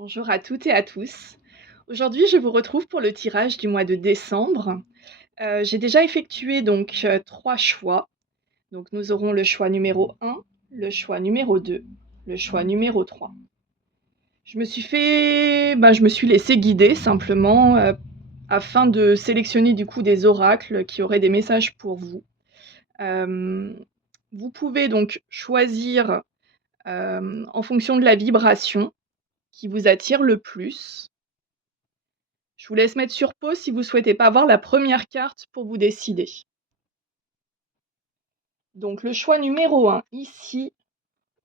Bonjour à toutes et à tous. Aujourd'hui, je vous retrouve pour le tirage du mois de décembre. J'ai déjà effectué donc 3 choix. Donc nous aurons le choix numéro 1, le choix numéro 2, le choix numéro 3. Je me suis laissée guider simplement, afin de sélectionner du coup des oracles qui auraient des messages pour vous. Hem, Vous pouvez donc choisir, en fonction de la vibration qui vous attire le plus. Je vous laisse mettre sur pause si vous souhaitez pas voir la première carte pour vous décider. Donc le choix numéro 1, ici,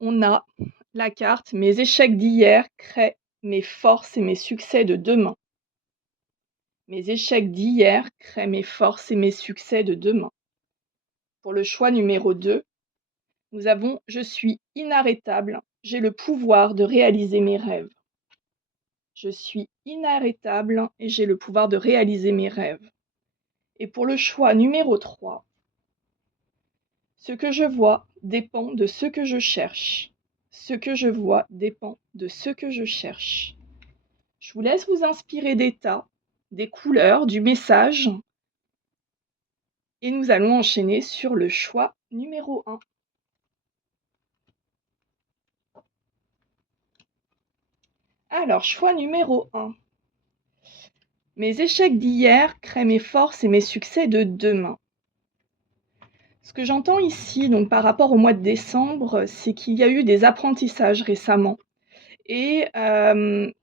on a la carte «Mes échecs d'hier créent mes forces et mes succès de demain». Mes échecs d'hier créent mes forces et mes succès de demain. Pour le choix numéro 2, nous avons «Je suis inarrêtable, j'ai le pouvoir de réaliser mes rêves». Je suis inarrêtable et j'ai le pouvoir de réaliser mes rêves. Et pour le choix numéro 3, ce que je vois dépend de ce que je cherche. Ce que je vois dépend de ce que je cherche. Je vous laisse vous inspirer d'états, des couleurs, du message, et nous allons enchaîner sur le choix numéro 1. Alors, choix numéro 1. Mes échecs d'hier créent mes forces et mes succès de demain. Ce que j'entends ici, donc par rapport au mois de décembre, c'est qu'il y a eu des apprentissages récemment. Et on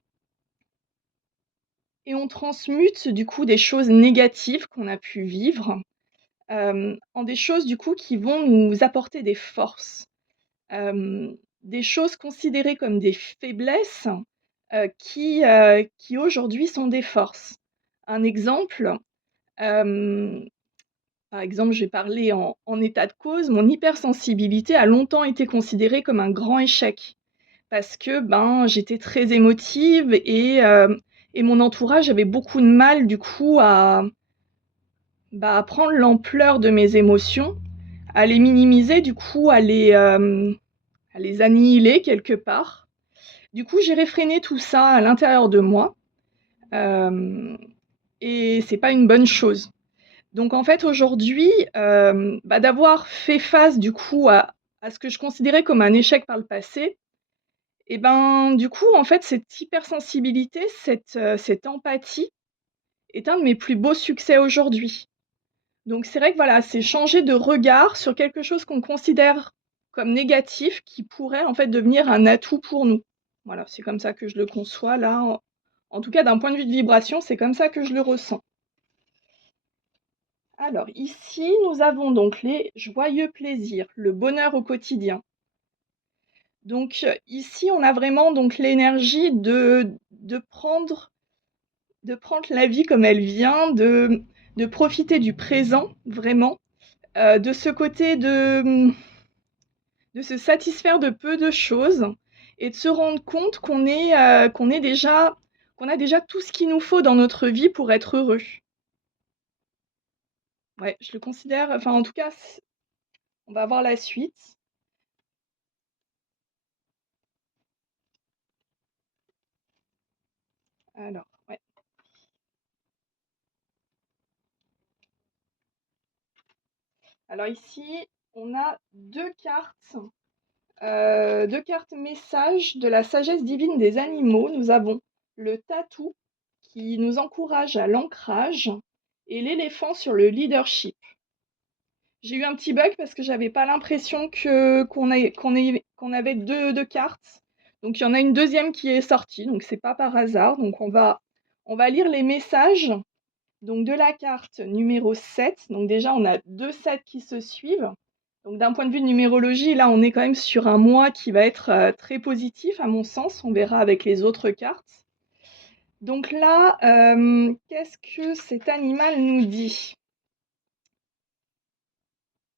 transmute du coup des choses négatives qu'on a pu vivre, en des choses du coup qui vont nous apporter des forces. Des choses considérées comme des faiblesses, qui aujourd'hui sont des forces. Un exemple, hem, par exemple, je vais parler en état de cause, mon hypersensibilité a longtemps été considérée comme un grand échec parce que, j'étais très émotive et mon entourage avait beaucoup de mal du coup à prendre l'ampleur de mes émotions, à les minimiser du coup, à les annihiler quelque part. Du coup, j'ai réfréné tout ça à l'intérieur de moi, hem et c'est pas une bonne chose. Donc en fait aujourd'hui, d'avoir fait face du coup à ce que je considérais comme un échec par le passé, et du coup en fait cette hypersensibilité, cette empathie est un de mes plus beaux succès aujourd'hui. Donc c'est vrai que voilà, c'est changer de regard sur quelque chose qu'on considère comme négatif qui pourrait en fait devenir un atout pour nous. Voilà, c'est comme ça que je le conçois là, en tout cas d'un point de vue de vibration, c'est comme ça que je le ressens. Alors ici, nous avons donc les joyeux plaisirs, le bonheur au quotidien. Donc ici, on a vraiment donc l'énergie de prendre la vie comme elle vient, de profiter du présent vraiment, de ce côté de se satisfaire de peu de choses et de se rendre compte qu'on a déjà tout ce qu'il nous faut dans notre vie pour être heureux. Ouais, je le considère enfin en tout cas, on va voir la suite. Alors, ouais. Alors ici, on a 2 cartes, 2 cartes messages de la sagesse divine des animaux. Nous avons le tatou qui nous encourage à l'ancrage et l'éléphant sur le leadership. J'ai eu un petit bug parce que j'avais pas l'impression qu'on avait deux cartes. Donc il y en a une deuxième qui est sortie, donc c'est pas par hasard. Donc on va lire les messages donc de la carte numéro 7. Donc déjà on a 2 7 qui se suivent. Donc d'un point de vue de numérologie, là on est quand même sur un mois qui va être très positif à mon sens. On verra avec les autres cartes. Donc là, qu'est-ce que cet animal nous dit?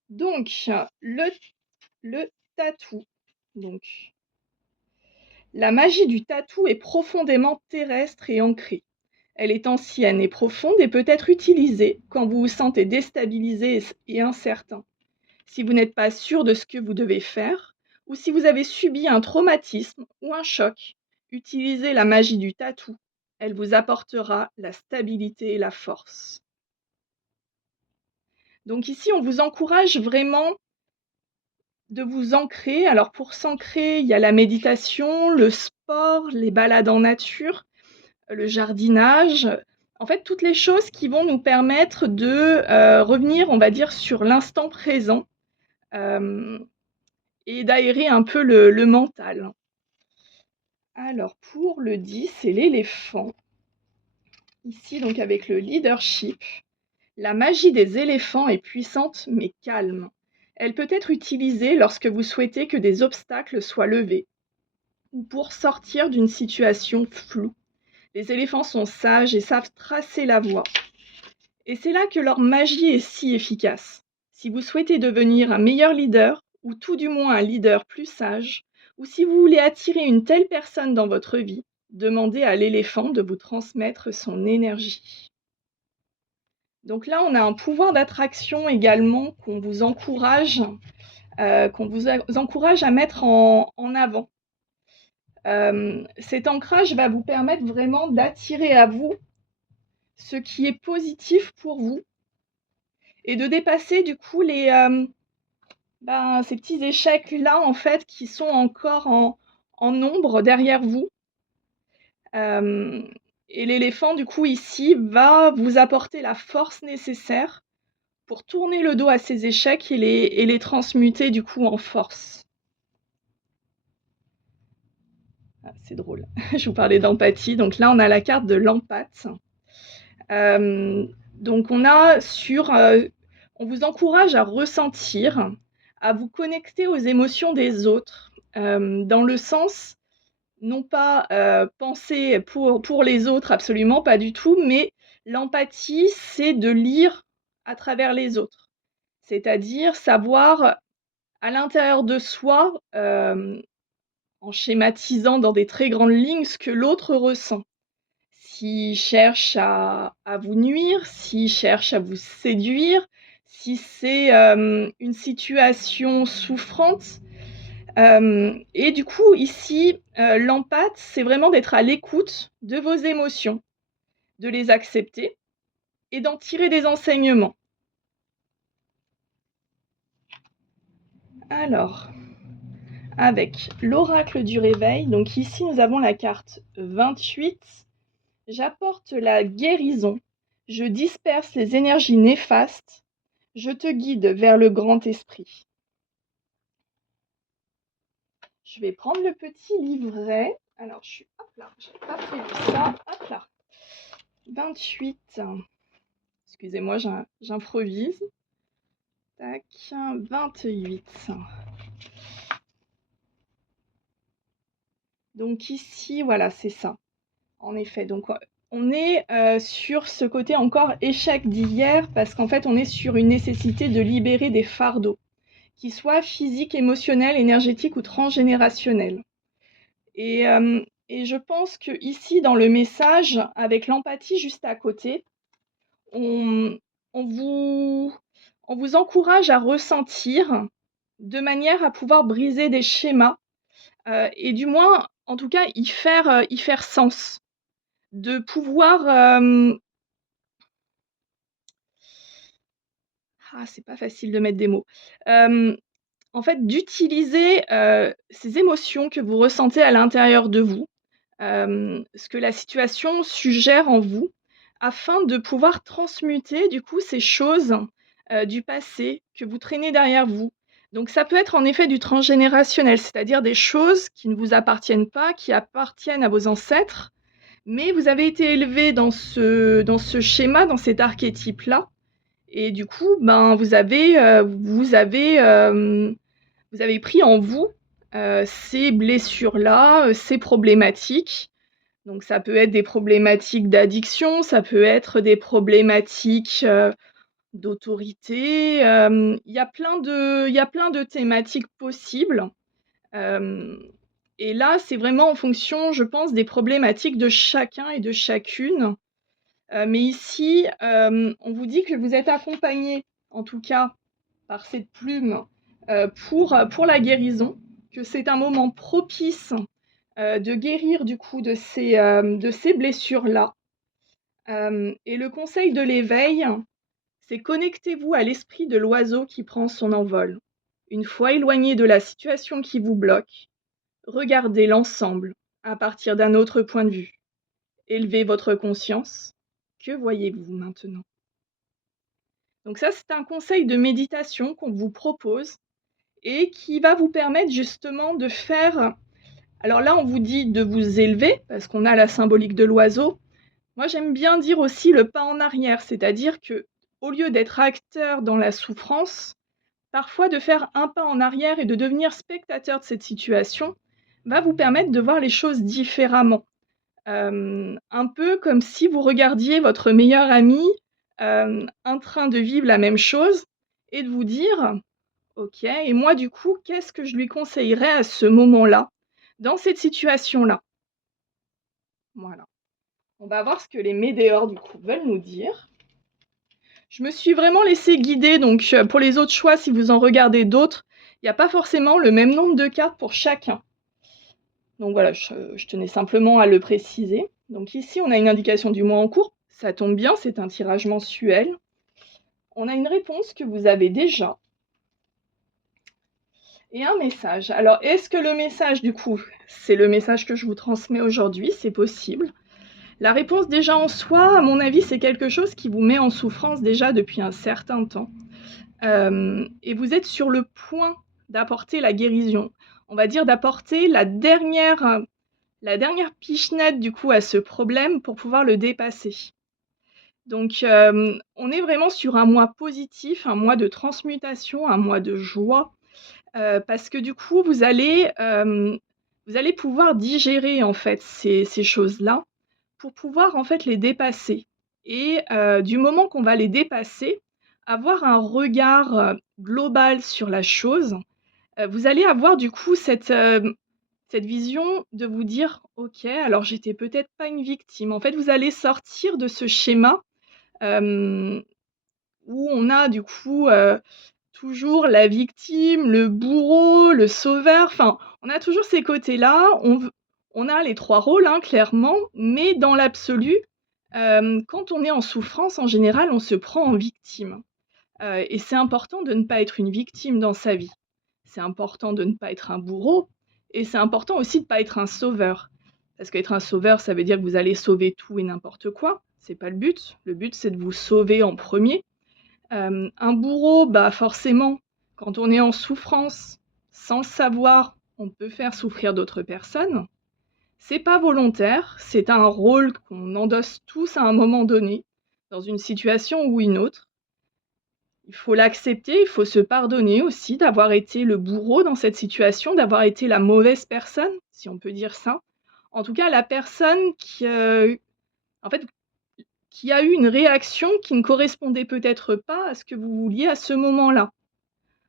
Donc le tatou. Donc, la magie du tatou est profondément terrestre et ancrée. Elle est ancienne et profonde et peut être utilisée quand vous vous sentez déstabilisé et incertain. Si vous n'êtes pas sûr de ce que vous devez faire, ou si vous avez subi un traumatisme ou un choc, utilisez la magie du tatou. Elle vous apportera la stabilité et la force. Donc ici, on vous encourage vraiment de vous ancrer. Alors pour s'ancrer, il y a la méditation, le sport, les balades en nature, le jardinage. En fait, toutes les choses qui vont nous permettre de, revenir, on va dire, sur l'instant présent, hem et d'aérer un peu le mental. Alors pour le 10, c'est l'éléphant. Ici donc avec le leadership. La magie des éléphants est puissante mais calme. Elle peut être utilisée lorsque vous souhaitez que des obstacles soient levés ou pour sortir d'une situation floue. Les éléphants sont sages et savent tracer la voie. Et c'est là que leur magie est si efficace. Si vous souhaitez devenir un meilleur leader, ou tout du moins un leader plus sage, ou si vous voulez attirer une telle personne dans votre vie, demandez à l'éléphant de vous transmettre son énergie. Donc là, on a un pouvoir d'attraction également qu'on vous encourage à mettre en avant. Cet ancrage va vous permettre vraiment d'attirer à vous ce qui est positif pour vous et de dépasser du coup ces petits échecs-là, en fait, qui sont encore en nombre derrière vous. Et l'éléphant, du coup, ici, va vous apporter la force nécessaire pour tourner le dos à ces échecs et les transmuter, du coup, en force. Ah, c'est drôle. Je vous parlais d'empathie. Donc là, on a la carte de l'empathe. Donc on vous encourage à ressentir, à vous connecter aux émotions des autres, dans le sens, non pas penser pour les autres, absolument pas du tout, mais l'empathie, c'est de lire à travers les autres. C'est-à-dire savoir à l'intérieur de soi, en schématisant dans des très grandes lignes, ce que l'autre ressent. S'il cherche à vous nuire, s'il cherche à vous séduire, si c'est, une situation souffrante. Et du coup ici, l'empathe, c'est vraiment d'être à l'écoute de vos émotions, de les accepter et d'en tirer des enseignements. Alors, avec l'oracle du réveil, donc ici nous avons la carte 28. J'apporte la guérison, je disperse les énergies néfastes, je te guide vers le grand esprit. Je vais prendre le petit livret. Alors, hop là, j'avais pas prévu ça. Hop là. 28. Excusez-moi, j'improvise. Tac, 28. Donc ici, voilà, c'est ça. En effet, donc on est sur ce côté encore échec d'hier parce qu'en fait, on est sur une nécessité de libérer des fardeaux, qu'ils soient physiques, émotionnels, énergétiques ou transgénérationnels. Et je pense que ici, dans le message, avec l'empathie juste à côté, on, on vous encourage à ressentir de manière à pouvoir briser des schémas et du moins, en tout cas, y faire sens. De pouvoir... c'est pas facile de mettre des mots. En fait, d'utiliser ces émotions que vous ressentez à l'intérieur de vous, ce que la situation suggère en vous, afin de pouvoir transmuter du coup ces choses du passé que vous traînez derrière vous. Donc ça peut être en effet du transgénérationnel, c'est-à-dire des choses qui ne vous appartiennent pas, qui appartiennent à vos ancêtres, mais vous avez été élevé dans ce schéma, dans cet archétype-là, et du coup, vous avez pris en vous ces blessures-là, ces problématiques. Donc ça peut être des problématiques d'addiction, ça peut être des problématiques d'autorité. Il y a plein de thématiques possibles. Et là, c'est vraiment en fonction, je pense, des problématiques de chacun et de chacune. Mais ici, on vous dit que vous êtes accompagné, en tout cas, par cette plume pour la guérison, que c'est un moment propice de guérir du coup de ces blessures-là. Et le conseil de l'éveil, c'est connectez-vous à l'esprit de l'oiseau qui prend son envol. Une fois éloigné de la situation qui vous bloque, regardez l'ensemble à partir d'un autre point de vue. Élevez votre conscience. Que voyez-vous maintenant? Donc ça, c'est un conseil de méditation qu'on vous propose et qui va vous permettre justement de faire. Alors là, on vous dit de vous élever parce qu'on a la symbolique de l'oiseau. Moi, j'aime bien dire aussi le pas en arrière, c'est-à-dire que au lieu d'être acteur dans la souffrance, parfois de faire un pas en arrière et de devenir spectateur de cette situation va vous permettre de voir les choses différemment. Un peu comme si vous regardiez votre meilleur ami, en train de vivre la même chose et de vous dire: «OK et moi du coup, qu'est-ce que je lui conseillerais à ce moment-là, dans cette situation-là?» Voilà. On va voir ce que les météores du coup veulent nous dire. Je me suis vraiment laissée guider donc pour les autres choix, si vous en regardez d'autres, il y a pas forcément le même nombre de cartes pour chacun. Donc voilà, je tenais simplement à le préciser. Donc ici, on a une indication du mois en cours. Ça tombe bien, c'est un tirage mensuel. On a une réponse que vous avez déjà et un message. Alors, est-ce que le message, du coup, c'est le message que je vous transmets aujourd'hui? C'est possible. La réponse déjà en soi, à mon avis, c'est quelque chose qui vous met en souffrance déjà depuis un certain temps. Et vous êtes sur le point d'apporter la guérison. On va dire d'apporter la dernière pichenette du coup à ce problème pour pouvoir le dépasser. Donc on est vraiment sur un mois positif, un mois de transmutation, un mois de joie, parce que du coup vous allez pouvoir digérer en fait ces choses-là pour pouvoir en fait les dépasser et du moment qu'on va les dépasser, avoir un regard, global sur la chose, vous allez avoir du coup cette vision de vous dire: «OK, alors j'étais peut-être pas une victime». En fait, vous allez sortir de ce schéma, hem, où on a du coup, toujours la victime, le bourreau, le sauveur, enfin, on a toujours ces côtés-là. On a les 3 rôles, hein, clairement, mais dans l'absolu, quand on est en souffrance, en général, on se prend en victime, et c'est important de ne pas être une victime dans sa vie. C'est important de ne pas être un bourreau et c'est important aussi de ne pas être un sauveur. Parce qu'être un sauveur, ça veut dire que vous allez sauver tout et n'importe quoi. C'est pas le but. Le but, c'est de vous sauver en premier. Un bourreau, bah, forcément, quand on est en souffrance, sans le savoir, on peut faire souffrir d'autres personnes. C'est pas volontaire, c'est un rôle qu'on endosse tous à un moment donné, dans une situation ou une autre. Il faut l'accepter, il faut se pardonner aussi d'avoir été le bourreau dans cette situation, d'avoir été la mauvaise personne, si on peut dire ça. En tout cas, la personne en fait, qui a eu une réaction qui ne correspondait peut-être pas à ce que vous vouliez à ce moment-là.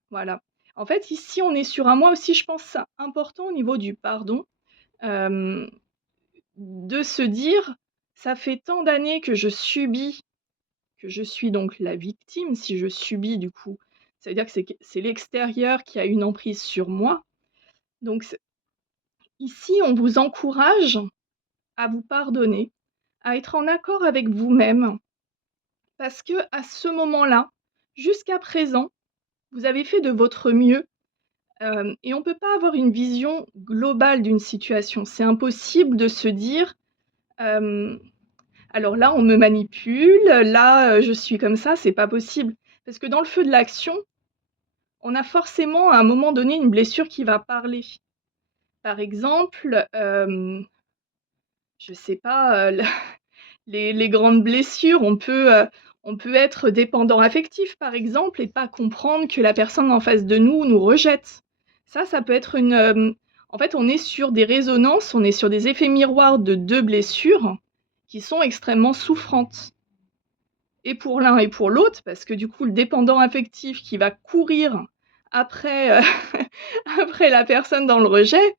Voilà. En fait, ici, on est sur un mois aussi, je pense, important au niveau du pardon, hem, de se dire: «Ça fait tant d'années que je subis, que je suis donc la victime». Si je subis, du coup, ça veut dire que c'est l'extérieur qui a une emprise sur moi. Donc ici, on vous encourage à vous pardonner, à être en accord avec vous-même, parce que à ce moment-là, jusqu'à présent, vous avez fait de votre mieux. Et on ne peut pas avoir une vision globale d'une situation. C'est impossible de se dire, hem: «Alors là, on me manipule, là, je suis comme ça», c'est pas possible. Parce que dans le feu de l'action, on a forcément à un moment donné une blessure qui va parler. Par exemple, je sais pas, la les grandes blessures, on peut être dépendant affectif, par exemple, et pas comprendre que la personne en face de nous rejette. Ça peut être en fait, on est sur des résonances, on est sur des effets miroirs de 2 blessures qui sont extrêmement souffrantes et pour l'un et pour l'autre, parce que du coup, le dépendant affectif qui va courir après, après la personne dans le rejet,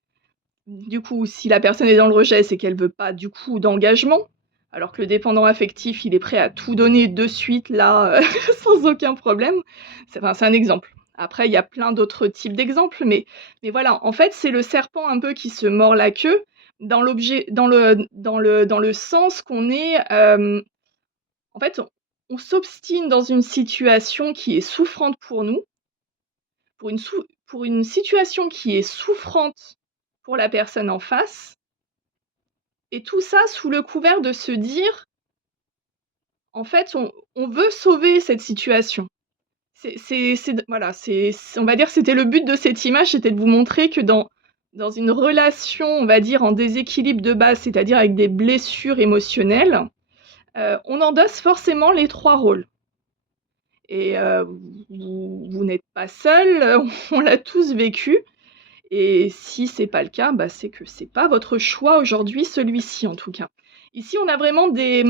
du coup, si la personne est dans le rejet, c'est qu'elle veut pas, du coup, d'engagement, alors que le dépendant affectif, il est prêt à tout donner de suite là, sans aucun problème. C'est un exemple. Après, il y a plein d'autres types d'exemples, mais voilà, en fait, c'est le serpent un peu qui se mord la queue, dans le sens qu'on est, en fait, on s'obstine dans une situation qui est souffrante pour nous, pour une situation qui est souffrante pour la personne en face et tout ça sous le couvert de se dire: «En fait, on veut sauver cette situation». Voilà, on va dire, c'était le but de cette image, c'était de vous montrer que dans une relation, on va dire, en déséquilibre de base, c'est-à-dire avec des blessures émotionnelles, on endosse forcément les 3 rôles et vous n'êtes pas seul, on l'a tous vécu et si c'est pas le cas, bah, c'est que c'est pas votre choix aujourd'hui, celui-ci en tout cas. Ici, on a vraiment des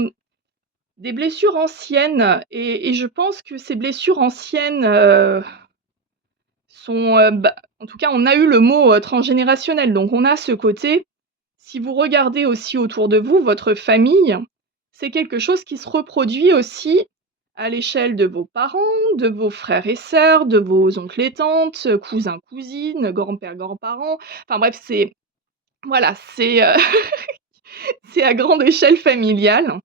blessures anciennes et je pense que ces blessures anciennes, en tout cas, on a eu le mot, transgénérationnel, donc on a ce côté, si vous regardez aussi autour de vous, votre famille, c'est quelque chose qui se reproduit aussi à l'échelle de vos parents, de vos frères et sœurs, de vos oncles et tantes, cousins, cousines, grands-pères, grands-parents. Enfin bref, voilà, c'est à grande échelle familiale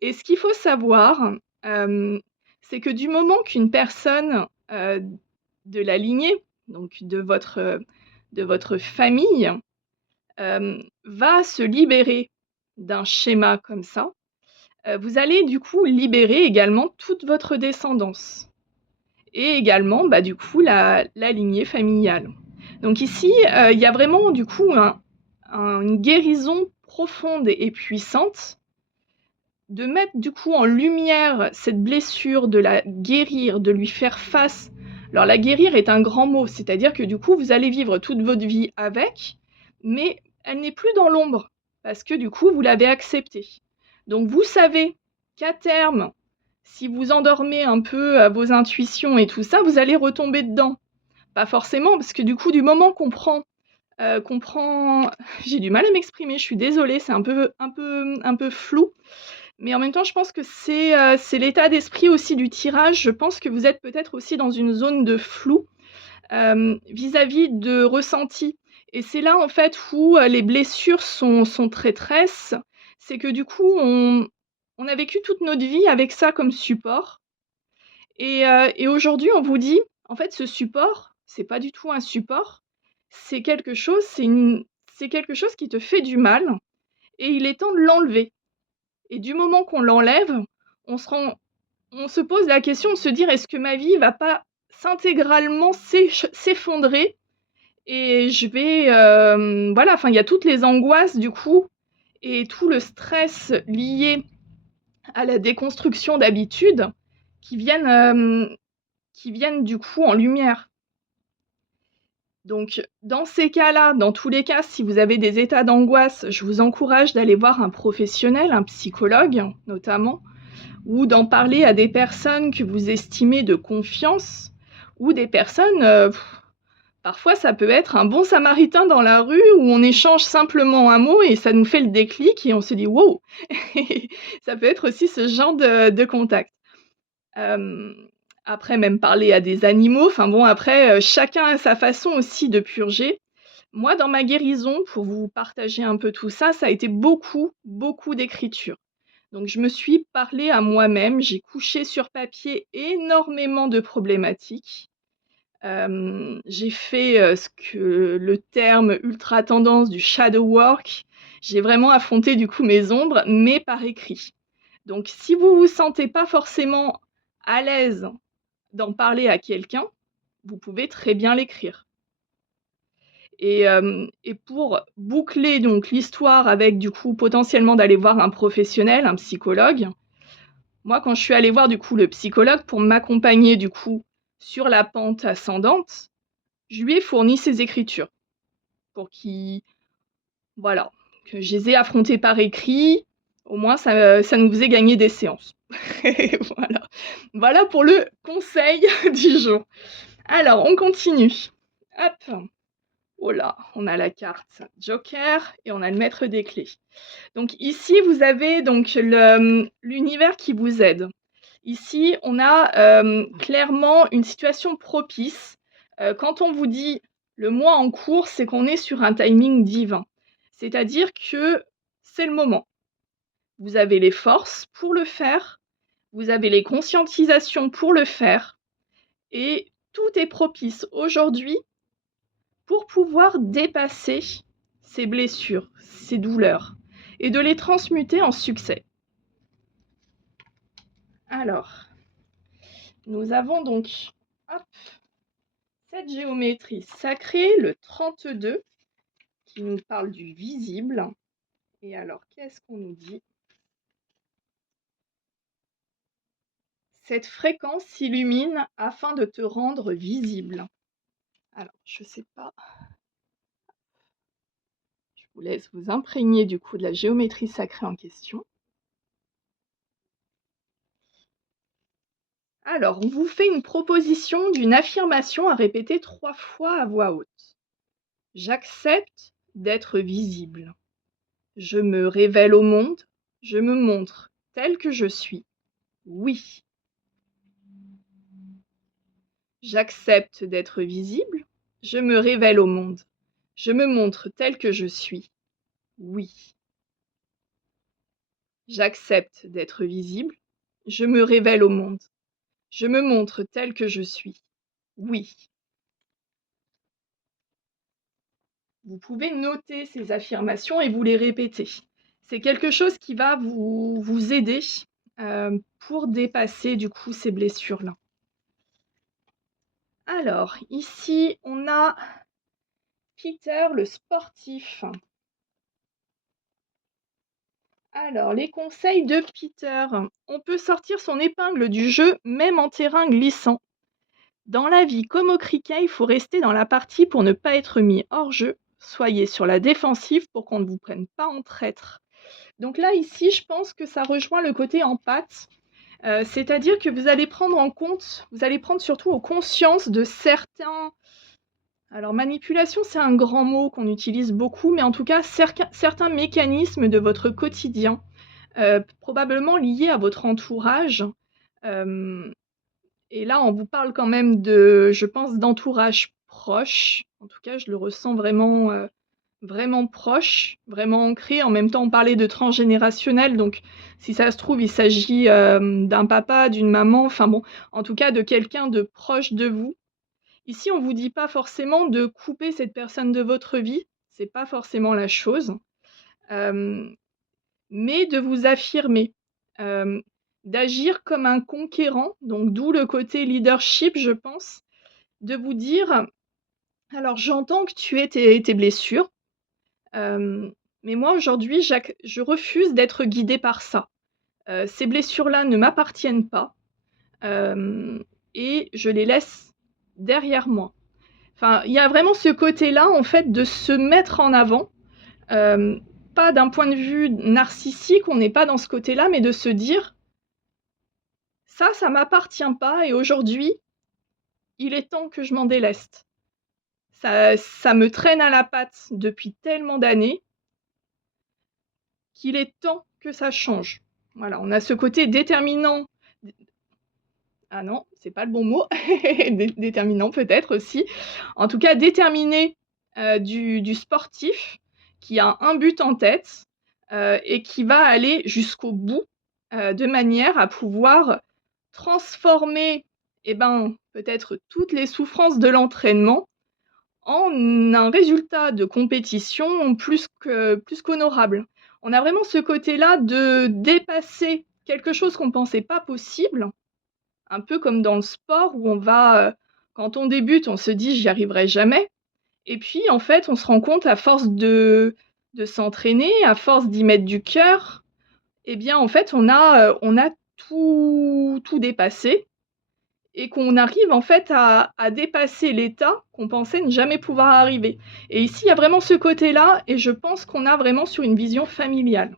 et ce qu'il faut savoir, hem, c'est que du moment qu'une personne, de la lignée, donc de votre famille, va se libérer d'un schéma comme ça, vous allez du coup libérer également toute votre descendance et également, bah, du coup la lignée familiale. Donc ici, il y a vraiment du coup une guérison profonde et puissante, de mettre du coup en lumière cette blessure, de la guérir, de lui faire face. Alors la guérir est un grand mot, c'est-à-dire que du coup vous allez vivre toute votre vie avec, mais elle n'est plus dans l'ombre, parce que du coup vous l'avez acceptée. Donc vous savez qu'à terme, si vous endormez un peu, vos intuitions et tout ça, vous allez retomber dedans. Pas forcément, parce que du coup du moment qu'on prend j'ai du mal à m'exprimer, je suis désolée, c'est un peu flou. Mais en même temps, je pense que c'est l'état d'esprit aussi du tirage. Je pense que vous êtes peut-être aussi dans une zone de flou, vis-à-vis de ressentis et c'est là, en fait, où, les blessures sont traîtresses. C'est que du coup, on a vécu toute notre vie avec ça comme support et aujourd'hui, on vous dit: «En fait, ce support, c'est pas du tout un support, c'est quelque chose qui te fait du mal et il est temps de l'enlever». Et du moment qu'on l'enlève, on se pose la question de se dire: «Est-ce que ma vie va pas s'intégralement s'effondrer?» Et je vais, voilà, enfin, il y a toutes les angoisses du coup et tout le stress lié à la déconstruction d'habitudes qui viennent, qui viennent du coup en lumière. Donc dans ces cas-là, dans tous les cas, si vous avez des états d'angoisse, je vous encourage d'aller voir un professionnel, un psychologue notamment, ou d'en parler à des personnes que vous estimez de confiance ou des personnes, parfois ça peut être un bon samaritain dans la rue où on échange simplement un mot et ça nous fait le déclic et on se dit: «Waouh!» Ça peut être aussi ce genre de contact. Hem, Après même parler à des animaux, enfin bon après, chacun a sa façon aussi de purger. Moi dans ma guérison, pour vous partager un peu tout ça, ça a été beaucoup, beaucoup d'écriture. Donc je me suis parlé à moi-même, j'ai couché sur papier énormément de problématiques. J'ai fait, ce que le terme ultra tendance du shadow work. J'ai vraiment affronté du coup mes ombres, mais par écrit. Donc si vous vous sentez pas forcément à l'aise d'en parler à quelqu'un, vous pouvez très bien l'écrire. Et pour boucler donc l'histoire avec du coup potentiellement d'aller voir un professionnel, un psychologue, moi quand je suis allée voir du coup le psychologue pour m'accompagner du coup sur la pente ascendante, je lui ai fourni ses écritures pour qu'il voilà, que je les ai affrontées par écrit, au moins ça nous faisait gagner des séances. Voilà. Voilà pour le conseil du jour. Alors on continue. Hop. Oh là, on a la carte joker et on a le maître des clés. Donc ici, vous avez donc l'univers qui vous aide. Ici, on a, clairement une situation propice. Quand on vous dit: «Le mois en cours», c'est qu'on est sur un timing divin. C'est-à-dire que c'est le moment. Vous avez les forces pour le faire, vous avez les conscientisations pour le faire et tout est propice aujourd'hui pour pouvoir dépasser ces blessures, ces douleurs et de les transmuter en succès. Alors, nous avons donc cette géométrie sacrée, le 32, qui nous parle du visible. Et alors, qu'est-ce qu'on nous dit? Cette fréquence s'illumine afin de te rendre visible. Alors, je sais pas. Je vous laisse vous imprégner du coup de la géométrie sacrée en question. Alors, on vous fait une proposition d'une affirmation à répéter 3 fois à voix haute. J'accepte d'être visible. Je me révèle au monde. Je me montre tel que je suis. Oui. J'accepte d'être visible. Je me révèle au monde. Je me montre tel que je suis. Oui. J'accepte d'être visible. Je me révèle au monde. Je me montre tel que je suis. Oui. Vous pouvez noter ces affirmations et vous les répéter. C'est quelque chose qui va vous aider pour dépasser du coup ces blessures-là. Alors, ici, on a Peter, le sportif. Alors, les conseils de Peter. On peut sortir son épingle du jeu, même en terrain glissant. Dans la vie, comme au cricket, il faut rester dans la partie pour ne pas être mis hors jeu. Soyez sur la défensive pour qu'on ne vous prenne pas en traître. Donc là, ici, je pense que ça rejoint le côté empathe. C'est-à-dire que vous allez prendre en compte, vous allez prendre surtout en conscience de certains... Alors, manipulation, c'est un grand mot qu'on utilise beaucoup, mais en tout cas, certains mécanismes de votre quotidien, probablement liés à votre entourage. Et là, on vous parle quand même de, je pense, d'entourage proche. En tout cas, je le ressens vraiment, vraiment proche, vraiment ancré. En même temps, on parlait de transgénérationnel, donc si ça se trouve, il s'agit d'un papa, d'une maman, enfin bon, en tout cas de quelqu'un de proche de vous. Ici, on ne vous dit pas forcément de couper cette personne de votre vie, c'est pas forcément la chose, mais de vous affirmer, d'agir comme un conquérant, donc d'où le côté leadership, je pense, de vous dire, alors j'entends que tu aies tes blessures, mais moi aujourd'hui, je refuse d'être guidée par ça. Ces blessures-là ne m'appartiennent pas, et je les laisse derrière moi. Enfin, il y a vraiment ce côté-là, en fait, de se mettre en avant, pas d'un point de vue narcissique, on n'est pas dans ce côté-là, mais de se dire: ça m'appartient pas et aujourd'hui, il est temps que je m'en déleste. Ça me traîne à la patte depuis tellement d'années qu'il est temps que ça change. Voilà, on a ce côté déterminant. Ah non, c'est pas le bon mot. Déterminant peut-être aussi. En tout cas, déterminé du sportif qui a un but en tête et qui va aller jusqu'au bout de manière à pouvoir transformer peut-être toutes les souffrances de l'entraînement en un résultat de compétition plus qu'honorable. On a vraiment ce côté-là de dépasser quelque chose qu'on ne pensait pas possible, un peu comme dans le sport où on va, quand on débute, on se dit: «J'y arriverai jamais» et puis en fait, on se rend compte à force de s'entraîner, à force d'y mettre du cœur, eh bien en fait, on a tout dépassé et qu'on arrive en fait à dépasser l'état qu'on pensait ne jamais pouvoir arriver. Et ici, il y a vraiment ce côté-là et je pense qu'on a vraiment sur une vision familiale.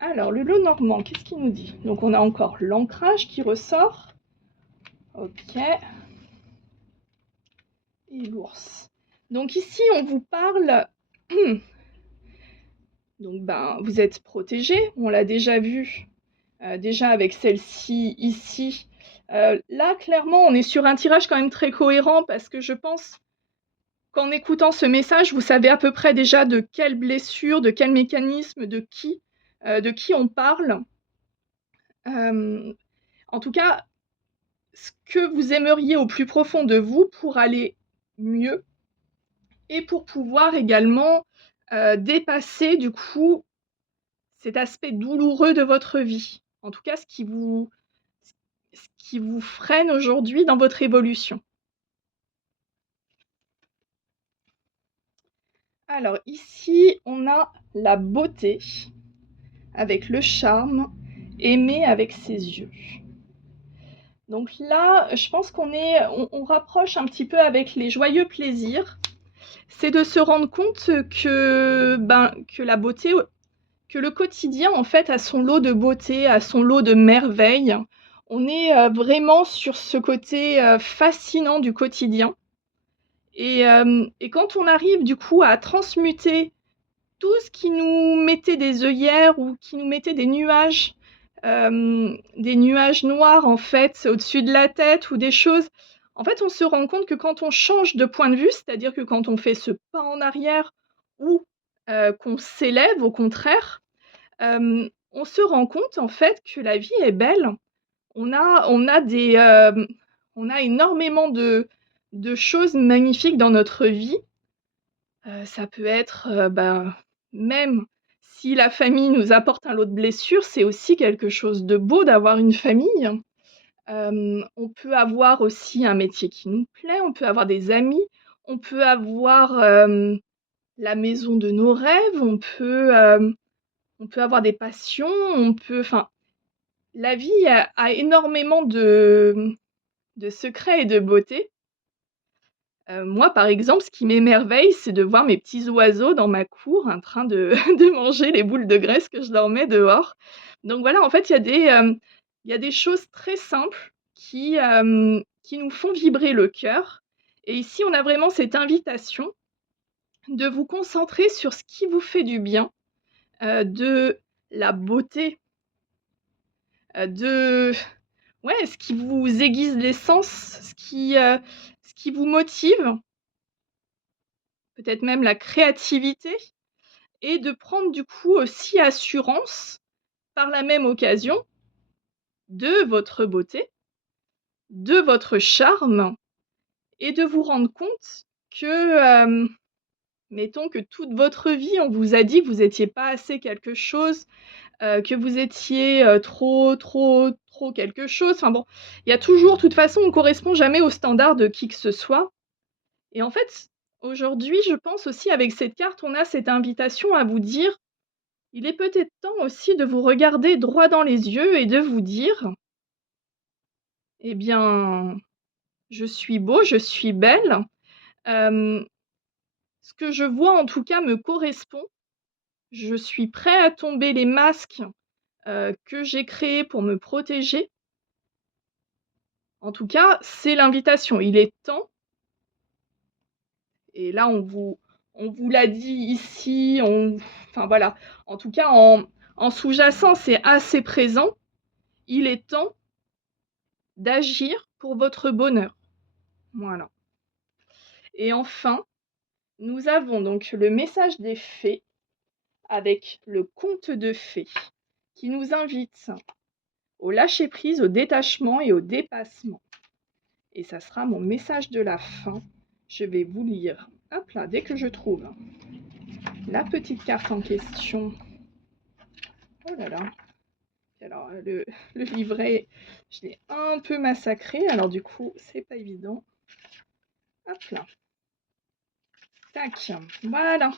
Alors, le lot normand, qu'est-ce qu'il nous dit? Donc on a encore l'ancrage qui ressort. OK. Et l'ours. Donc ici, on vous parle... Donc vous êtes protégé, on l'a déjà vu, déjà avec celle-ci ici. Là, clairement, on est sur un tirage quand même très cohérent parce que je pense qu'en écoutant ce message, vous savez à peu près déjà de quelle blessure, de quel mécanisme, de qui on parle. En tout cas, ce que vous aimeriez au plus profond de vous pour aller mieux et pour pouvoir également, dépasser du coup cet aspect douloureux de votre vie. En tout cas, ce qui vous freine aujourd'hui dans votre évolution. Alors ici, on a la beauté avec le charme, aimer avec ses yeux. Donc là, je pense on rapproche un petit peu avec les joyeux plaisirs. C'est de se rendre compte que la beauté, que le quotidien en fait a son lot de beauté, a son lot de merveilles. On est vraiment sur ce côté fascinant du quotidien. Et quand on arrive du coup à transmuter tout ce qui nous mettait des œillères ou qui nous mettait des nuages noirs en fait au-dessus de la tête ou des choses. En fait, on se rend compte que quand on change de point de vue, c'est-à-dire que quand on fait ce pas en arrière ou qu'on s'élève au contraire, on se rend compte en fait que la vie est belle. On a énormément de choses magnifiques dans notre vie. Ça peut être, même si la famille nous apporte un lot de blessures, c'est aussi quelque chose de beau d'avoir une famille. On peut avoir aussi un métier qui nous plaît, on peut avoir des amis, on peut avoir, la maison de nos rêves, on peut avoir des passions, la vie a énormément de secrets et de beauté. Moi, par exemple, ce qui m'émerveille, c'est de voir mes petits oiseaux dans ma cour en train de de manger les boules de graisse que je leur mets dehors. Donc voilà, en fait, il y a des choses très simples qui nous font vibrer le cœur et ici, on a vraiment cette invitation de vous concentrer sur ce qui vous fait du bien, de la beauté, de ouais, ce qui vous aiguise les sens, ce qui vous motive. Peut-être même la créativité et de prendre du coup aussi assurance, par la même occasion, de votre beauté, de votre charme et de vous rendre compte que, mettons que toute votre vie, on vous a dit que vous étiez pas assez quelque chose, que vous étiez, trop quelque chose. Enfin bon, il y a toujours de toute façon, on correspond jamais aux standards de qui que ce soit et en fait, aujourd'hui, je pense aussi avec cette carte, on a cette invitation à vous dire: il est peut-être temps aussi de vous regarder droit dans les yeux et de vous dire: «Eh bien, je suis beau, je suis belle, hem, ce que je vois en tout cas me correspond. Je suis prêt à tomber les masques, que j'ai créés pour me protéger». En tout cas, c'est l'invitation. Il est temps et là on vous l'a dit ici, enfin voilà. En tout cas en sous-jacent, c'est assez présent. Il est temps d'agir pour votre bonheur. Voilà. Et enfin, nous avons donc le message des fées avec le conte de fées qui nous invite au lâcher-prise, au détachement et au dépassement. Et ça sera mon message de la fin. Je vais vous lire, hop là, dès que je trouve la petite carte en question. Oh là là. Alors, le livret, je l'ai un peu massacré, alors du coup, c'est pas évident. Hop là. Tac, voilà.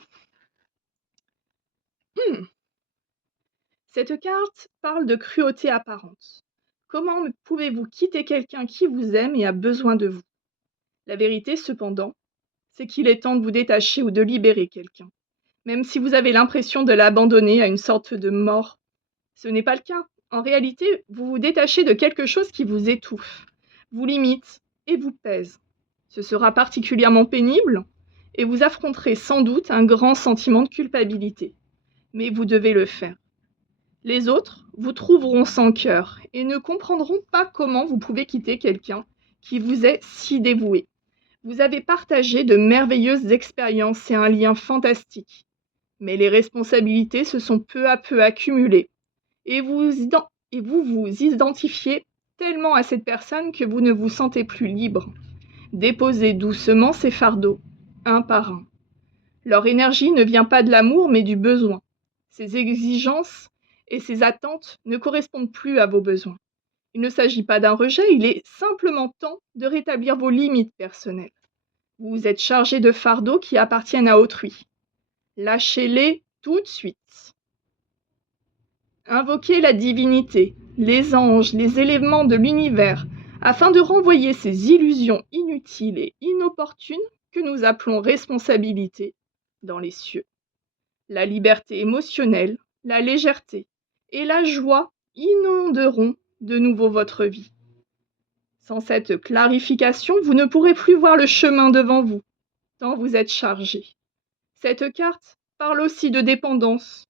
Cette carte parle de cruauté apparente. Comment pouvez-vous quitter quelqu'un qui vous aime et a besoin de vous? La vérité, cependant, c'est qu'il est temps de vous détacher ou de libérer quelqu'un. Même si vous avez l'impression de l'abandonner à une sorte de mort, ce n'est pas le cas. En réalité, vous vous détachez de quelque chose qui vous étouffe, vous limite et vous pèse. Ce sera particulièrement pénible et vous affronterez sans doute un grand sentiment de culpabilité. Mais vous devez le faire. Les autres vous trouveront sans cœur et ne comprendront pas comment vous pouvez quitter quelqu'un qui vous est si dévoué. Vous avez partagé de merveilleuses expériences et un lien fantastique. Mais les responsabilités se sont peu à peu accumulées et vous vous identifiez tellement à cette personne que vous ne vous sentez plus libre. Déposez doucement ces fardeaux, un par un. Leur énergie ne vient pas de l'amour mais du besoin. Ces exigences et ces attentes ne correspondent plus à vos besoins. Il ne s'agit pas d'un rejet, il est simplement temps de rétablir vos limites personnelles. Vous êtes chargé de fardeaux qui appartiennent à autrui. Lâchez-les tout de suite. Invoquez la divinité, les anges, les éléments de l'univers, afin de renvoyer ces illusions inutiles et inopportunes que nous appelons responsabilité dans les cieux. La liberté émotionnelle, la légèreté et la joie inonderont de nouveau votre vie. Sans cette clarification, vous ne pourrez plus voir le chemin devant vous, tant vous êtes chargé. Cette carte parle aussi de dépendance.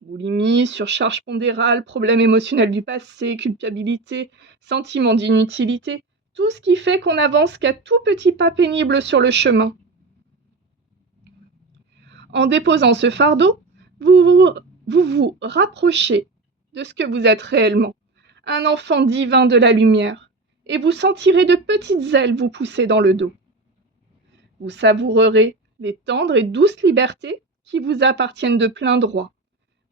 Boulimie, surcharge pondérale, problèmes émotionnels du passé, culpabilité, sentiment d'inutilité, tout ce qui fait qu'on avance qu'à tout petit pas pénible sur le chemin. En déposant ce fardeau, vous vous rapprochez de ce que vous êtes réellement, un enfant divin de la lumière, et vous sentirez de petites ailes vous pousser dans le dos. Vous savourerez les tendres et douces libertés qui vous appartiennent de plein droit.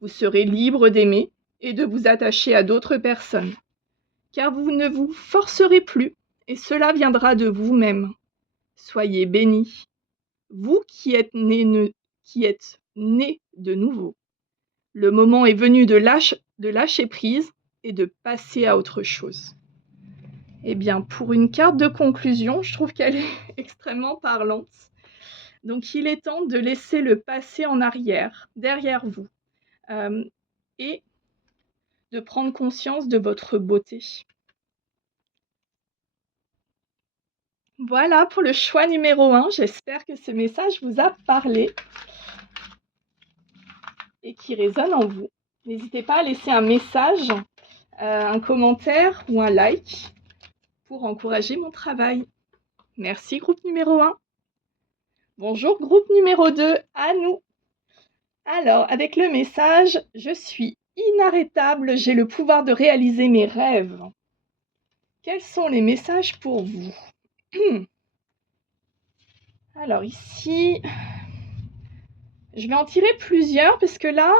Vous serez libre d'aimer et de vous attacher à d'autres personnes, car vous ne vous forcerez plus et cela viendra de vous-même. Soyez bénis, vous qui êtes nés de nouveau. Le moment est venu de lâcher prise et de passer à autre chose. Eh bien, pour une carte de conclusion, je trouve qu'elle est extrêmement parlante. Donc, il est temps de laisser le passé en arrière, derrière vous, et de prendre conscience de votre beauté. Voilà pour le choix numéro 1. J'espère que ce message vous a parlé et qui résonne en vous. N'hésitez pas à laisser un message, un commentaire ou un like pour encourager mon travail. Merci, groupe numéro 1. Bonjour, groupe numéro 2, à nous. Alors, avec le message « Je suis inarrêtable, j'ai le pouvoir de réaliser mes rêves ». Quels sont les messages pour vous? Alors ici, je vais en tirer plusieurs parce que là,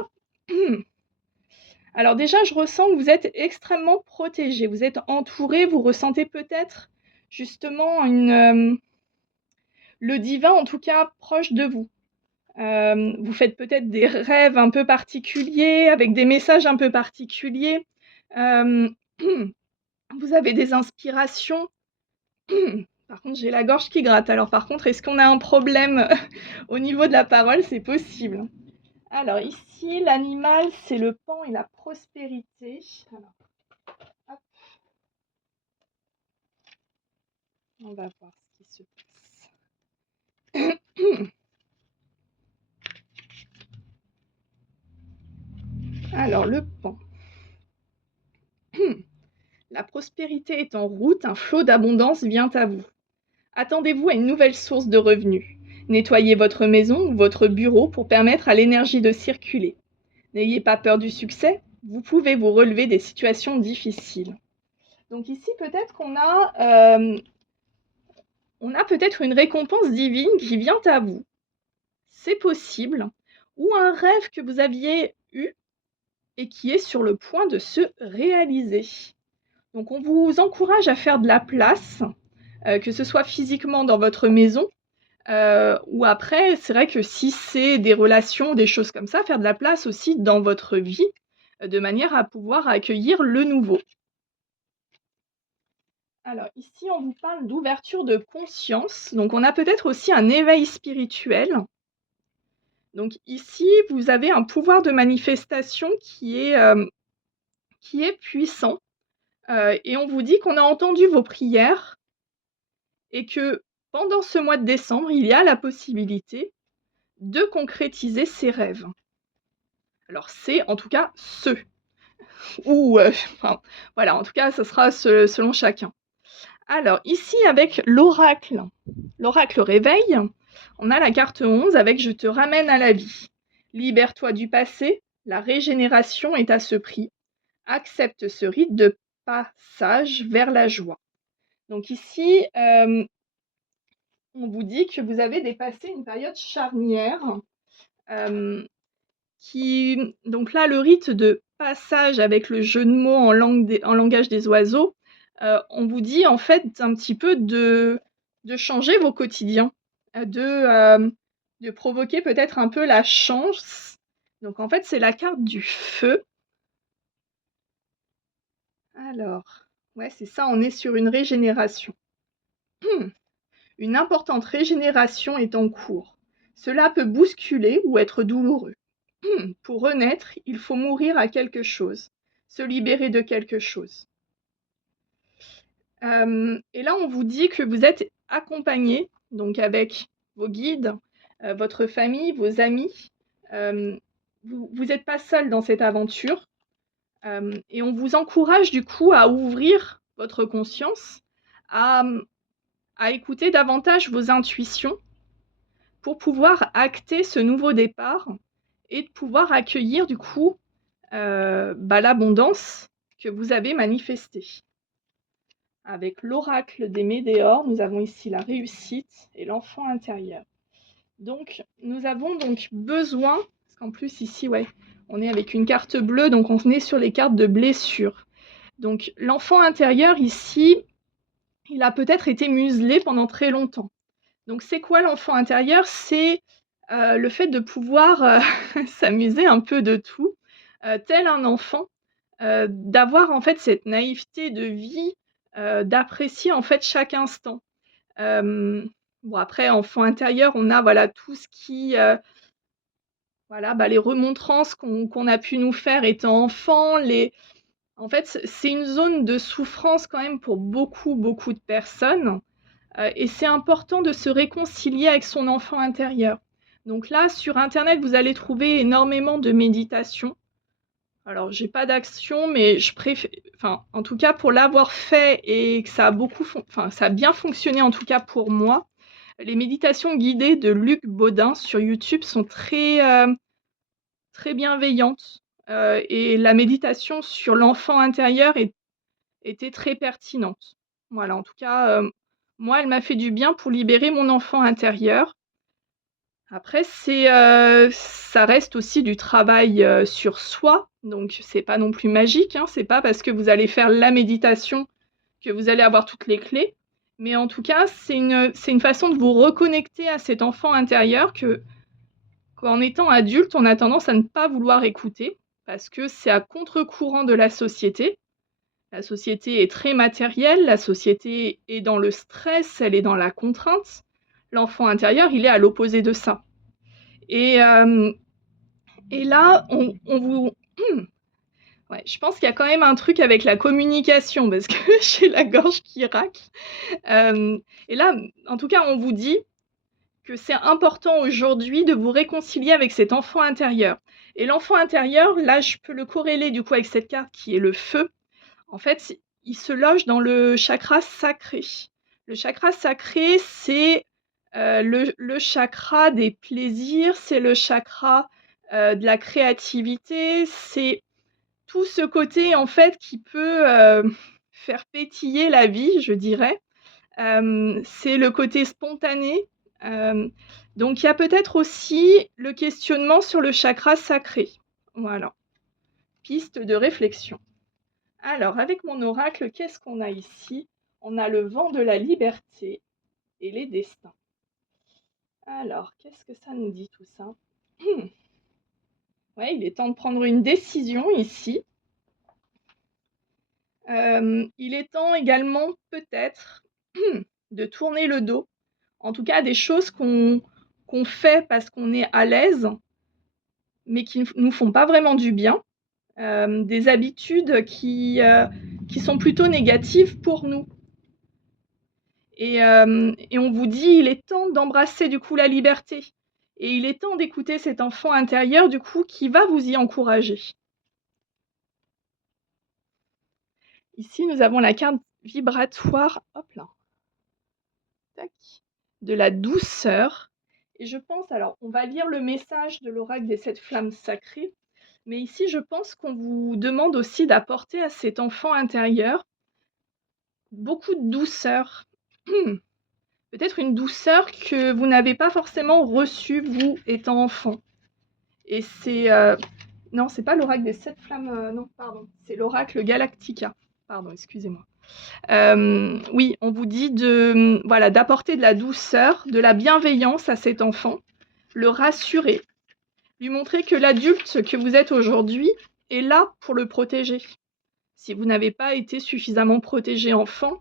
alors déjà, je ressens que vous êtes extrêmement protégé, vous êtes entouré, vous ressentez peut-être justement le divin, en tout cas, proche de vous. Vous faites peut-être des rêves un peu particuliers, avec des messages un peu particuliers. Vous avez des inspirations. Par contre, j'ai la gorge qui gratte. Alors par contre, est-ce qu'on a un problème au niveau de la parole? C'est possible. Alors ici, l'animal, c'est le pan et la prospérité. Alors, hop. On va voir ce qui se passe. Alors, le pan. La prospérité est en route, un flot d'abondance vient à vous. Attendez-vous à une nouvelle source de revenus. Nettoyez votre maison ou votre bureau pour permettre à l'énergie de circuler. N'ayez pas peur du succès, vous pouvez vous relever des situations difficiles. Donc ici, peut-être qu'on a, peut-être une récompense divine qui vient à vous. C'est possible. Ou un rêve que vous aviez eu et qui est sur le point de se réaliser. Donc on vous encourage à faire de la place, que ce soit physiquement dans votre maison, ou après, c'est vrai que si c'est des relations, des choses comme ça, faire de la place aussi dans votre vie, de manière à pouvoir accueillir le nouveau. Alors ici, on vous parle d'ouverture de conscience. Donc on a peut-être aussi un éveil spirituel. Donc ici, vous avez un pouvoir de manifestation qui est puissant. Et on vous dit qu'on a entendu vos prières et que pendant ce mois de décembre, il y a la possibilité de concrétiser ses rêves. Alors c'est en tout cas ceux. Ou, enfin, voilà, en tout cas, ça sera selon chacun. Alors ici avec l'oracle réveil, on a la carte 11 avec je te ramène à la vie. Libère-toi du passé, la régénération est à ce prix. Accepte ce rite de passage vers la joie. Donc ici, on vous dit que vous avez dépassé une période charnière. Donc là, le rite de passage avec le jeu de mots en langage des oiseaux, on vous dit en fait un petit peu de changer vos quotidiens, de provoquer peut-être un peu la chance. Donc en fait, c'est la carte du feu. Alors, ouais, c'est ça, on est sur une régénération. Une importante régénération est en cours. Cela peut bousculer ou être douloureux. Pour renaître, il faut mourir à quelque chose, se libérer de quelque chose. Et là, on vous dit que vous êtes accompagné, donc avec vos guides, votre famille, vos amis. Vous n'êtes pas seul dans cette aventure. Et on vous encourage du coup à ouvrir votre conscience, à écouter davantage vos intuitions pour pouvoir acter ce nouveau départ et de pouvoir accueillir du coup l'abondance que vous avez manifestée. Avec l'oracle des Médéors, nous avons ici la réussite et l'enfant intérieur. Donc, nous avons donc besoin, parce qu'en plus ici, ouais, on est avec une carte bleue, donc on est sur les cartes de blessure. Donc, l'enfant intérieur ici, il a peut-être été muselé pendant très longtemps. Donc, c'est quoi l'enfant intérieur? C'est le fait de pouvoir s'amuser un peu de tout, tel un enfant, d'avoir en fait cette naïveté de vie, d'apprécier en fait chaque instant. Bon après enfant intérieur, on a voilà tout ce qui, les remontrances qu'on a pu nous faire étant enfant, en fait c'est une zone de souffrance quand même pour beaucoup, beaucoup de personnes, et c'est important de se réconcilier avec son enfant intérieur. Donc là, sur internet, vous allez trouver énormément de méditations. Alors, j'ai pas d'action, mais en tout cas, pour l'avoir fait et que ça a bien fonctionné, en tout cas pour moi, les méditations guidées de Luc Baudin sur YouTube sont très bienveillantes. Et la méditation sur l'enfant intérieur était très pertinente. Voilà, en tout cas, moi, elle m'a fait du bien pour libérer mon enfant intérieur. Après, ça reste aussi du travail sur soi, donc c'est pas non plus magique, hein. C'est pas parce que vous allez faire la méditation que vous allez avoir toutes les clés, mais en tout cas, c'est une façon de vous reconnecter à cet enfant intérieur qu'en étant adulte, on a tendance à ne pas vouloir écouter, parce que c'est à contre-courant de la société. La société est très matérielle, la société est dans le stress, elle est dans la contrainte. L'enfant intérieur, il est à l'opposé de ça. Et là, on vous ouais, je pense qu'il y a quand même un truc avec la communication parce que j'ai la gorge qui racle. Et là, en tout cas, on vous dit que c'est important aujourd'hui de vous réconcilier avec cet enfant intérieur. Et l'enfant intérieur, là, je peux le corréler du coup avec cette carte qui est le feu. En fait, il se loge dans le chakra sacré. Le chakra sacré, c'est le chakra des plaisirs, c'est le chakra de la créativité, c'est tout ce côté en fait qui peut faire pétiller la vie, je dirais. C'est le côté spontané. Donc il y a peut-être aussi le questionnement sur le chakra sacré. Voilà. Piste de réflexion. Alors, avec mon oracle, qu'est-ce qu'on a ici? On a le vent de la liberté et les destins. Alors, qu'est-ce que ça nous dit tout ça? Ouais, il est temps de prendre une décision ici. Il est temps également, peut-être, de tourner le dos. En tout cas, des choses qu'on fait parce qu'on est à l'aise, mais qui ne nous font pas vraiment du bien. Des habitudes qui sont plutôt négatives pour nous. Et on vous dit, il est temps d'embrasser du coup la liberté. Et il est temps d'écouter cet enfant intérieur du coup qui va vous y encourager. Ici, nous avons la carte vibratoire, hop là, tac, de la douceur. Et je pense, alors on va lire le message de l'oracle des 7 flammes sacrées, mais ici je pense qu'on vous demande aussi d'apporter à cet enfant intérieur beaucoup de douceur. Peut-être une douceur que vous n'avez pas forcément reçue, vous, étant enfant. Et c'est... non, c'est pas l'oracle des 7 flammes, non, pardon. C'est l'oracle Galactica. Pardon, excusez-moi. Oui, on vous dit voilà, d'apporter de la douceur, de la bienveillance à cet enfant, le rassurer, lui montrer que l'adulte que vous êtes aujourd'hui est là pour le protéger. Si vous n'avez pas été suffisamment protégé enfant,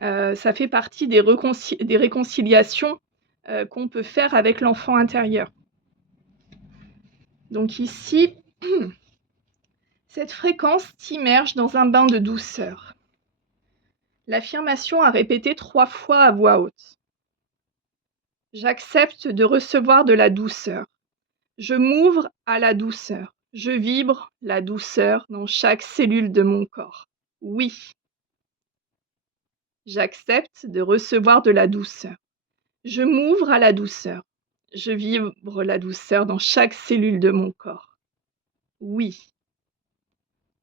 ça fait partie des réconciliations qu'on peut faire avec l'enfant intérieur. Donc ici, cette fréquence t'immerge dans un bain de douceur. L'affirmation à répéter 3 fois à voix haute. J'accepte de recevoir de la douceur. Je m'ouvre à la douceur. Je vibre la douceur dans chaque cellule de mon corps. Oui. J'accepte de recevoir de la douceur. Je m'ouvre à la douceur. Je vibre la douceur dans chaque cellule de mon corps. Oui.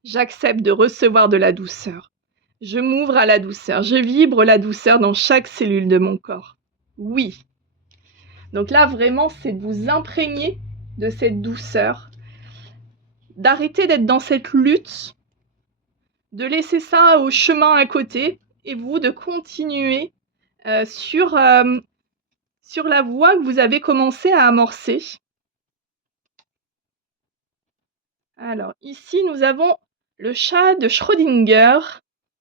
J'accepte de recevoir de la douceur. Je m'ouvre à la douceur. Je vibre la douceur dans chaque cellule de mon corps. Oui. Donc là, vraiment, c'est de vous imprégner de cette douceur, d'arrêter d'être dans cette lutte, de laisser ça au chemin à côté et vous de continuer sur la voie que vous avez commencé à amorcer. Alors, ici, nous avons le chat de Schrödinger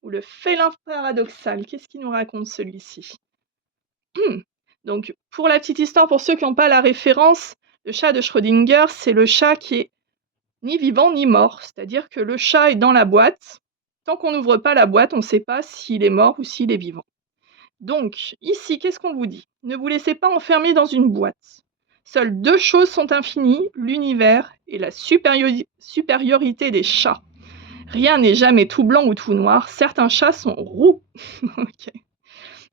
ou le félin paradoxal. Qu'est-ce qu'il nous raconte celui-ci? Donc, pour la petite histoire, pour ceux qui n'ont pas la référence, le chat de Schrödinger, c'est le chat qui est ni vivant ni mort. C'est-à-dire que le chat est dans la boîte. Tant qu'on n'ouvre pas la boîte, on ne sait pas s'il est mort ou s'il est vivant. Donc, ici, qu'est-ce qu'on vous dit? Ne vous laissez pas enfermer dans une boîte. Seules 2 choses sont infinies, l'univers et la supériorité des chats. Rien n'est jamais tout blanc ou tout noir. Certains chats sont roux. Okay.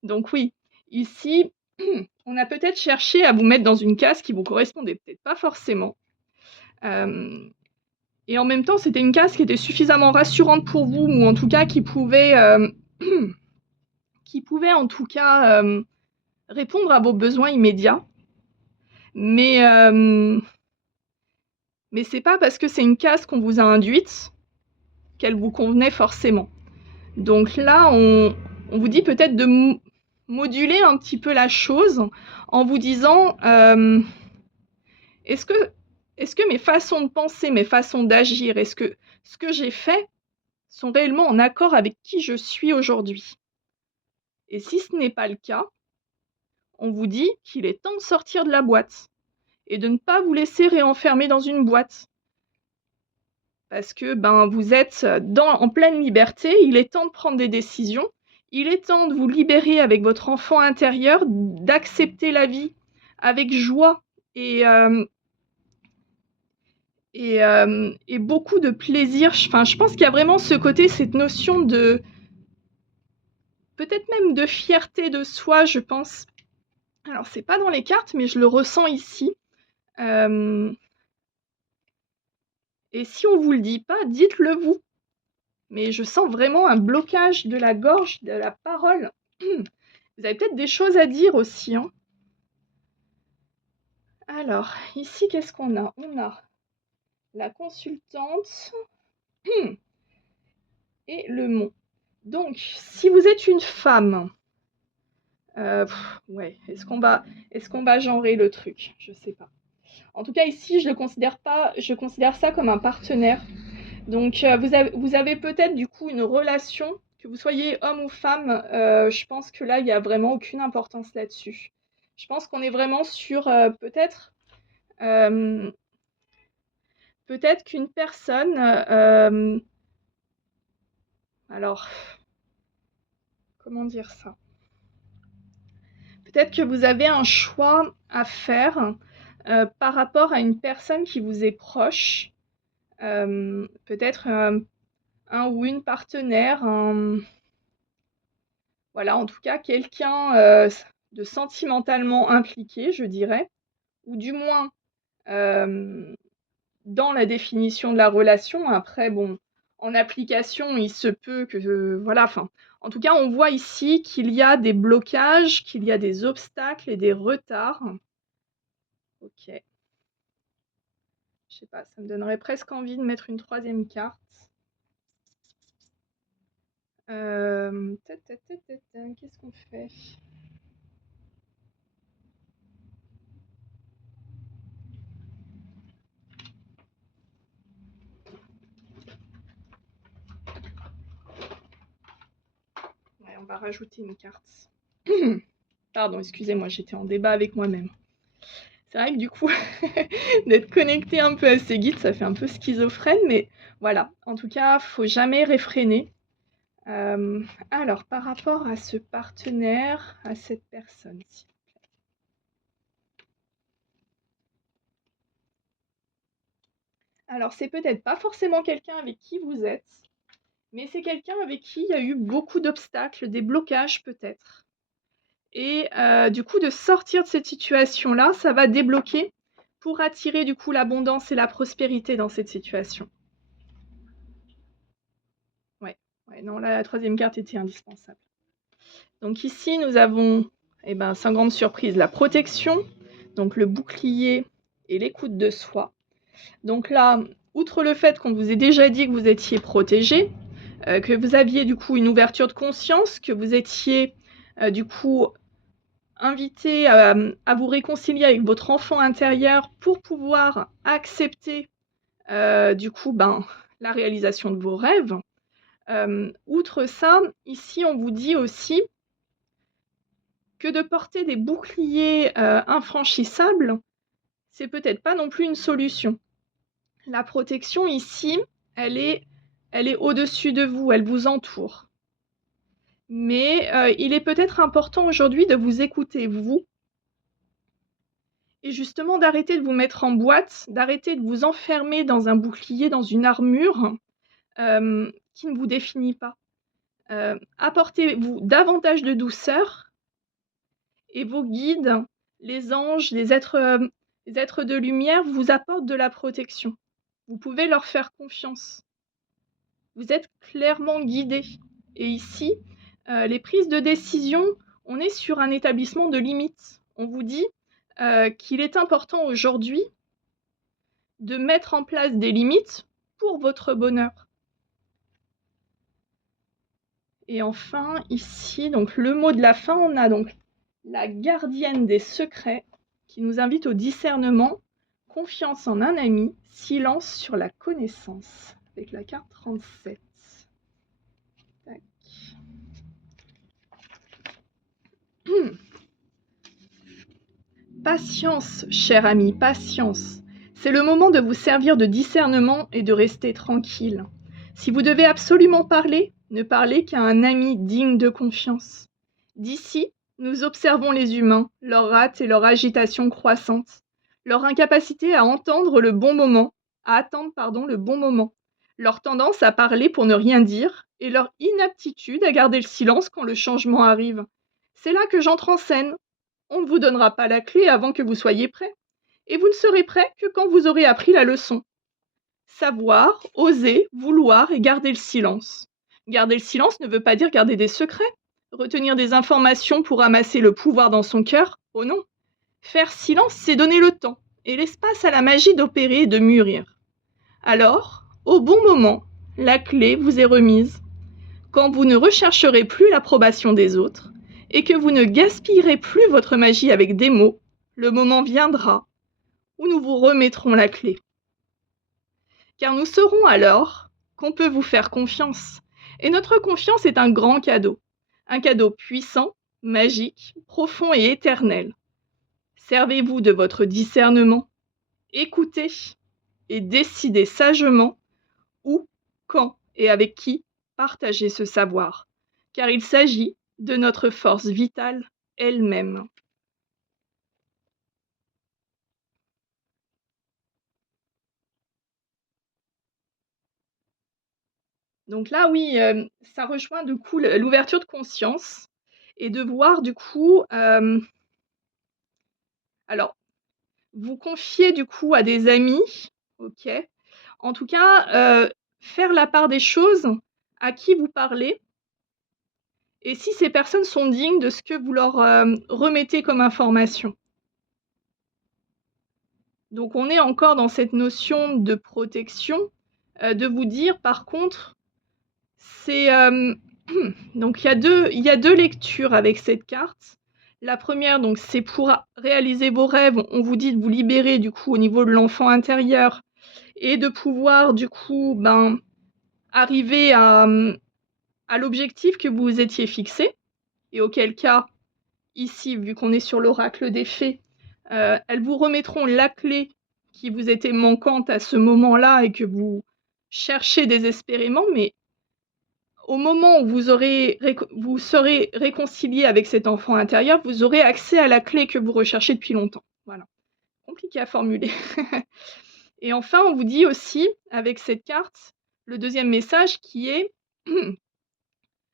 Donc oui, ici, on a peut-être cherché à vous mettre dans une case qui vous correspondait peut-être pas forcément. Et en même temps, c'était une case qui était suffisamment rassurante pour vous, ou en tout cas qui pouvait en tout cas répondre à vos besoins immédiats. Mais c'est pas parce que c'est une case qu'on vous a induite qu'elle vous convenait forcément. Donc là, on vous dit peut-être de moduler un petit peu la chose en vous disant est-ce que mes façons de penser, mes façons d'agir, est-ce que ce que j'ai fait sont réellement en accord avec qui je suis aujourd'hui? Et si ce n'est pas le cas, on vous dit qu'il est temps de sortir de la boîte et de ne pas vous laisser réenfermer dans une boîte. Parce que vous êtes en pleine liberté, il est temps de prendre des décisions, il est temps de vous libérer avec votre enfant intérieur, d'accepter la vie avec joie et beaucoup de plaisir. Enfin, je pense qu'il y a vraiment ce côté, cette notion de peut-être même de fierté de soi, je pense. Alors, c'est pas dans les cartes, mais je le ressens ici. Et si on vous le dit pas, dites-le vous. Mais je sens vraiment un blocage de la gorge, de la parole. Vous avez peut-être des choses à dire aussi, hein. Alors, ici, qu'est-ce qu'on a? On a la consultante et le mont. Donc, si vous êtes une femme, ouais, est-ce qu'on va genrer le truc? Je sais pas. En tout cas, ici, je considère ça comme un partenaire. Donc, vous avez peut-être du coup une relation, que vous soyez homme ou femme, je pense que là, il n'y a vraiment aucune importance là-dessus. Je pense qu'on est vraiment sur peut-être qu'une personne, alors, comment dire ça? Peut-être que vous avez un choix à faire par rapport à une personne qui vous est proche, peut-être un ou une partenaire, Voilà, en tout cas, quelqu'un, de sentimentalement impliqué, je dirais, ou du moins, hem, dans la définition de la relation. Après bon, en application, il se peut que, voilà, enfin, en tout cas, on voit ici qu'il y a des blocages, qu'il y a des obstacles et des retards. OK, je sais pas, ça me donnerait presque envie de mettre une troisième carte. Ta ta ta ta ta, qu'est-ce qu'on fait? Ouais, on va rajouter une carte. Pardon, excusez-moi, j'étais en débat avec moi-même. C'est vrai que du coup, d'être connecté un peu à ces guides, ça fait un peu schizophrène, mais voilà. En tout cas, faut jamais réfréner. Alors, par rapport à ce partenaire, à cette personne, s'il vous plaît. Alors, c'est peut-être pas forcément quelqu'un avec qui vous êtes, mais c'est quelqu'un avec qui il y a eu beaucoup d'obstacles, des blocages peut-être. Et du coup, de sortir de cette situation-là, ça va débloquer pour attirer du coup l'abondance et la prospérité dans cette situation. Ouais, ouais, non, là, la troisième carte était indispensable. Donc ici, nous avons, eh ben, sans grande surprise, la protection, donc le bouclier et l'écoute de soi. Donc là, outre le fait qu'on vous ait déjà dit que vous étiez protégé, que vous aviez du coup une ouverture de conscience, que vous étiez du coup invité à vous réconcilier avec votre enfant intérieur pour pouvoir accepter du coup la réalisation de vos rêves. Outre ça, ici on vous dit aussi que de porter des boucliers infranchissables, c'est peut-être pas non plus une solution. La protection ici, elle est, elle est au-dessus de vous, elle vous entoure. Mais il est peut-être important aujourd'hui de vous écouter, vous, et justement d'arrêter de vous mettre en boîte, d'arrêter de vous enfermer dans un bouclier, dans une armure qui ne vous définit pas. Apportez-vous davantage de douceur et vos guides, les anges, les êtres de lumière vous apportent de la protection. Vous pouvez leur faire confiance. Vous êtes clairement guidés. Et ici, les prises de décision, on est sur un établissement de limites. On vous dit qu'il est important aujourd'hui de mettre en place des limites pour votre bonheur. Et enfin, ici, donc le mot de la fin, on a donc la gardienne des secrets qui nous invite au discernement, confiance en un ami, silence sur la connaissance, avec la carte 37. Tac. Patience, cher ami, patience. C'est le moment de vous servir de discernement et de rester tranquille. Si vous devez absolument parler, ne parlez qu'à un ami digne de confiance. D'ici, nous observons les humains, leur hâte et leur agitation croissante, leur incapacité à entendre le bon moment, à attendre, le bon moment, leur tendance à parler pour ne rien dire et leur inaptitude à garder le silence quand le changement arrive. C'est là que j'entre en scène. On ne vous donnera pas la clé avant que vous soyez prêt, et vous ne serez prêt que quand vous aurez appris la leçon. Savoir, oser, vouloir et garder le silence. Garder le silence ne veut pas dire garder des secrets. Retenir des informations pour amasser le pouvoir dans son cœur, oh non. Faire silence, c'est donner le temps et l'espace à la magie d'opérer et de mûrir. Alors, au bon moment, la clé vous est remise. Quand vous ne rechercherez plus l'approbation des autres et que vous ne gaspillerez plus votre magie avec des mots, le moment viendra où nous vous remettrons la clé. Car nous saurons alors qu'on peut vous faire confiance. Et notre confiance est un grand cadeau. Un cadeau puissant, magique, profond et éternel. Servez-vous de votre discernement, écoutez et décidez sagement où, quand et avec qui partager ce savoir. Car il s'agit de notre force vitale elle-même. Donc là, oui, ça rejoint du coup l'ouverture de conscience. et de voir du coup, alors vous confier du coup à des amis, OK. En tout cas, faire la part des choses, à qui vous parlez et si ces personnes sont dignes de ce que vous leur, remettez comme information. Donc on est encore dans cette notion de protection, de vous dire par contre, c'est, donc il y a deux lectures avec cette carte. La première donc c'est pour réaliser vos rêves, on vous dit de vous libérer du coup au niveau de l'enfant intérieur et de pouvoir du coup, ben, arriver à l'objectif que vous vous étiez fixé et auquel cas, ici, vu qu'on est sur l'oracle des fées, elles vous remettront la clé qui vous était manquante à ce moment-là et que vous cherchez désespérément, mais au moment où vous serez réconcilié avec cet enfant intérieur, vous aurez accès à la clé que vous recherchez depuis longtemps. Voilà, compliqué à formuler. Et enfin, on vous dit aussi, avec cette carte, le deuxième message qui est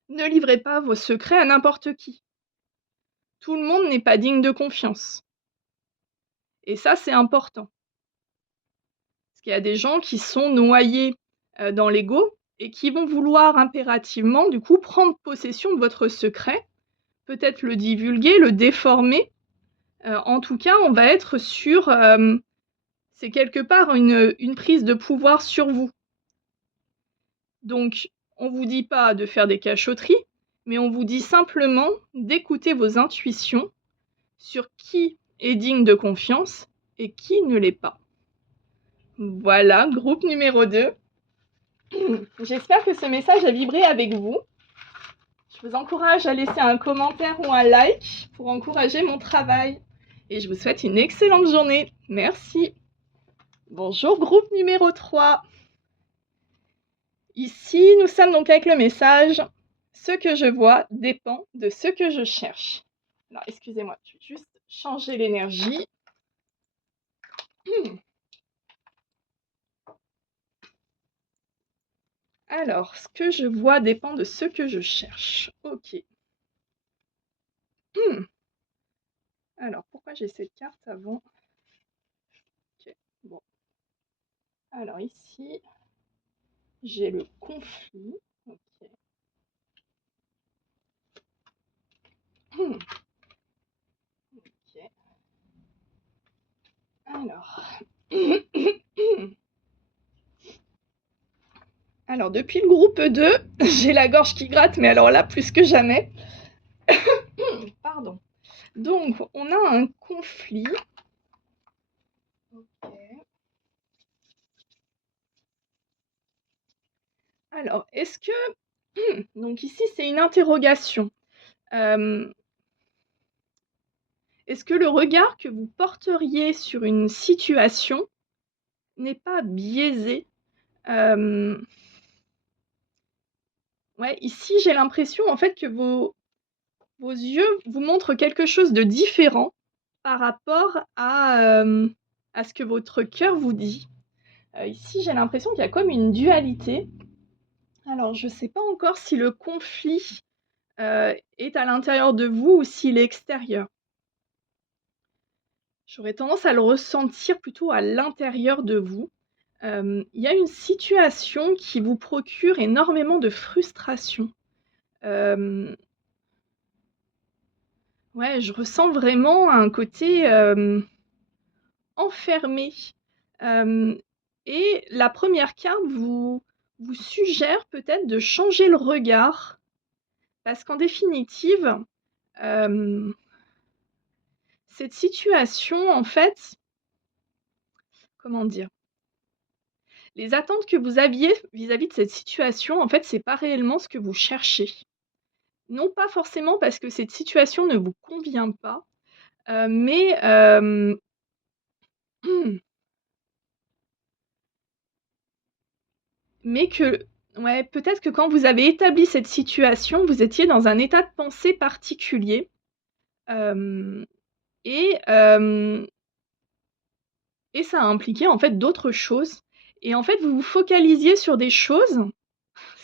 ne livrez pas vos secrets à n'importe qui. Tout le monde n'est pas digne de confiance. Et ça, c'est important. Parce qu'il y a des gens qui sont noyés dans l'ego et qui vont vouloir impérativement, du coup, prendre possession de votre secret, peut-être le divulguer, le déformer. En tout cas, on va être sur... c'est quelque part une prise de pouvoir sur vous. Donc, on ne vous dit pas de faire des cachotteries, mais on vous dit simplement d'écouter vos intuitions sur qui est digne de confiance et qui ne l'est pas. Voilà, groupe numéro 2. J'espère que ce message a vibré avec vous. Je vous encourage à laisser un commentaire ou un like pour encourager mon travail. Et je vous souhaite une excellente journée. Merci. Bonjour, groupe numéro 3. Ici, nous sommes donc avec le message « Ce que je vois dépend de ce que je cherche ». Alors, excusez-moi, je vais juste changer l'énergie. Alors, ce que je vois dépend de ce que je cherche. Ok. Alors, pourquoi j'ai cette carte avant? Ok, bon. Alors ici, j'ai le conflit. Ok. Ok. Alors. Alors, depuis le groupe 2, j'ai la gorge qui gratte, mais alors là, plus que jamais. Pardon. Donc, on a un conflit. Ok. Alors, est-ce que... Donc ici, c'est une interrogation. Est-ce que le regard que vous porteriez sur une situation n'est pas biaisé? Ouais, ici, j'ai l'impression, en fait, que vos yeux vous montrent quelque chose de différent par rapport à ce que votre cœur vous dit. Ici, j'ai l'impression qu'il y a comme une dualité. Alors, je ne sais pas encore si le conflit, est à l'intérieur de vous ou s'il est extérieur. J'aurais tendance à le ressentir plutôt à l'intérieur de vous. Il y a une situation qui vous procure énormément de frustration. Ouais, je ressens vraiment un côté, enfermé. Et la première carte vous suggère peut-être de changer le regard parce qu'en définitive, cette situation, en fait, comment dire? Les attentes que vous aviez vis-à-vis de cette situation, en fait, c'est pas réellement ce que vous cherchez. Non pas forcément parce que cette situation ne vous convient pas, mais mais que ouais, peut-être que quand vous avez établi cette situation, vous étiez dans un état de pensée particulier, hem et hem et ça a impliqué, en fait, d'autres choses et en fait, vous vous focalisiez sur des choses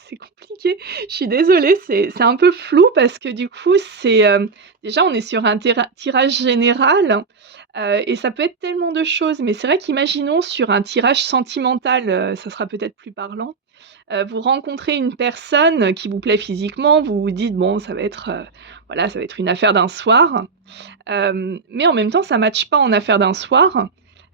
c'est compliqué. Je suis désolée, c'est un peu flou parce que du coup, déjà on est sur un tirage général, et ça peut être tellement de choses. Mais c'est vrai qu'imaginons sur un tirage sentimental, ça sera peut-être plus parlant. Vous rencontrez une personne qui vous plaît physiquement, vous vous dites: «Bon, ça va être, voilà, ça va être une affaire d'un soir». Mais en même temps, ça matche pas en affaire d'un soir.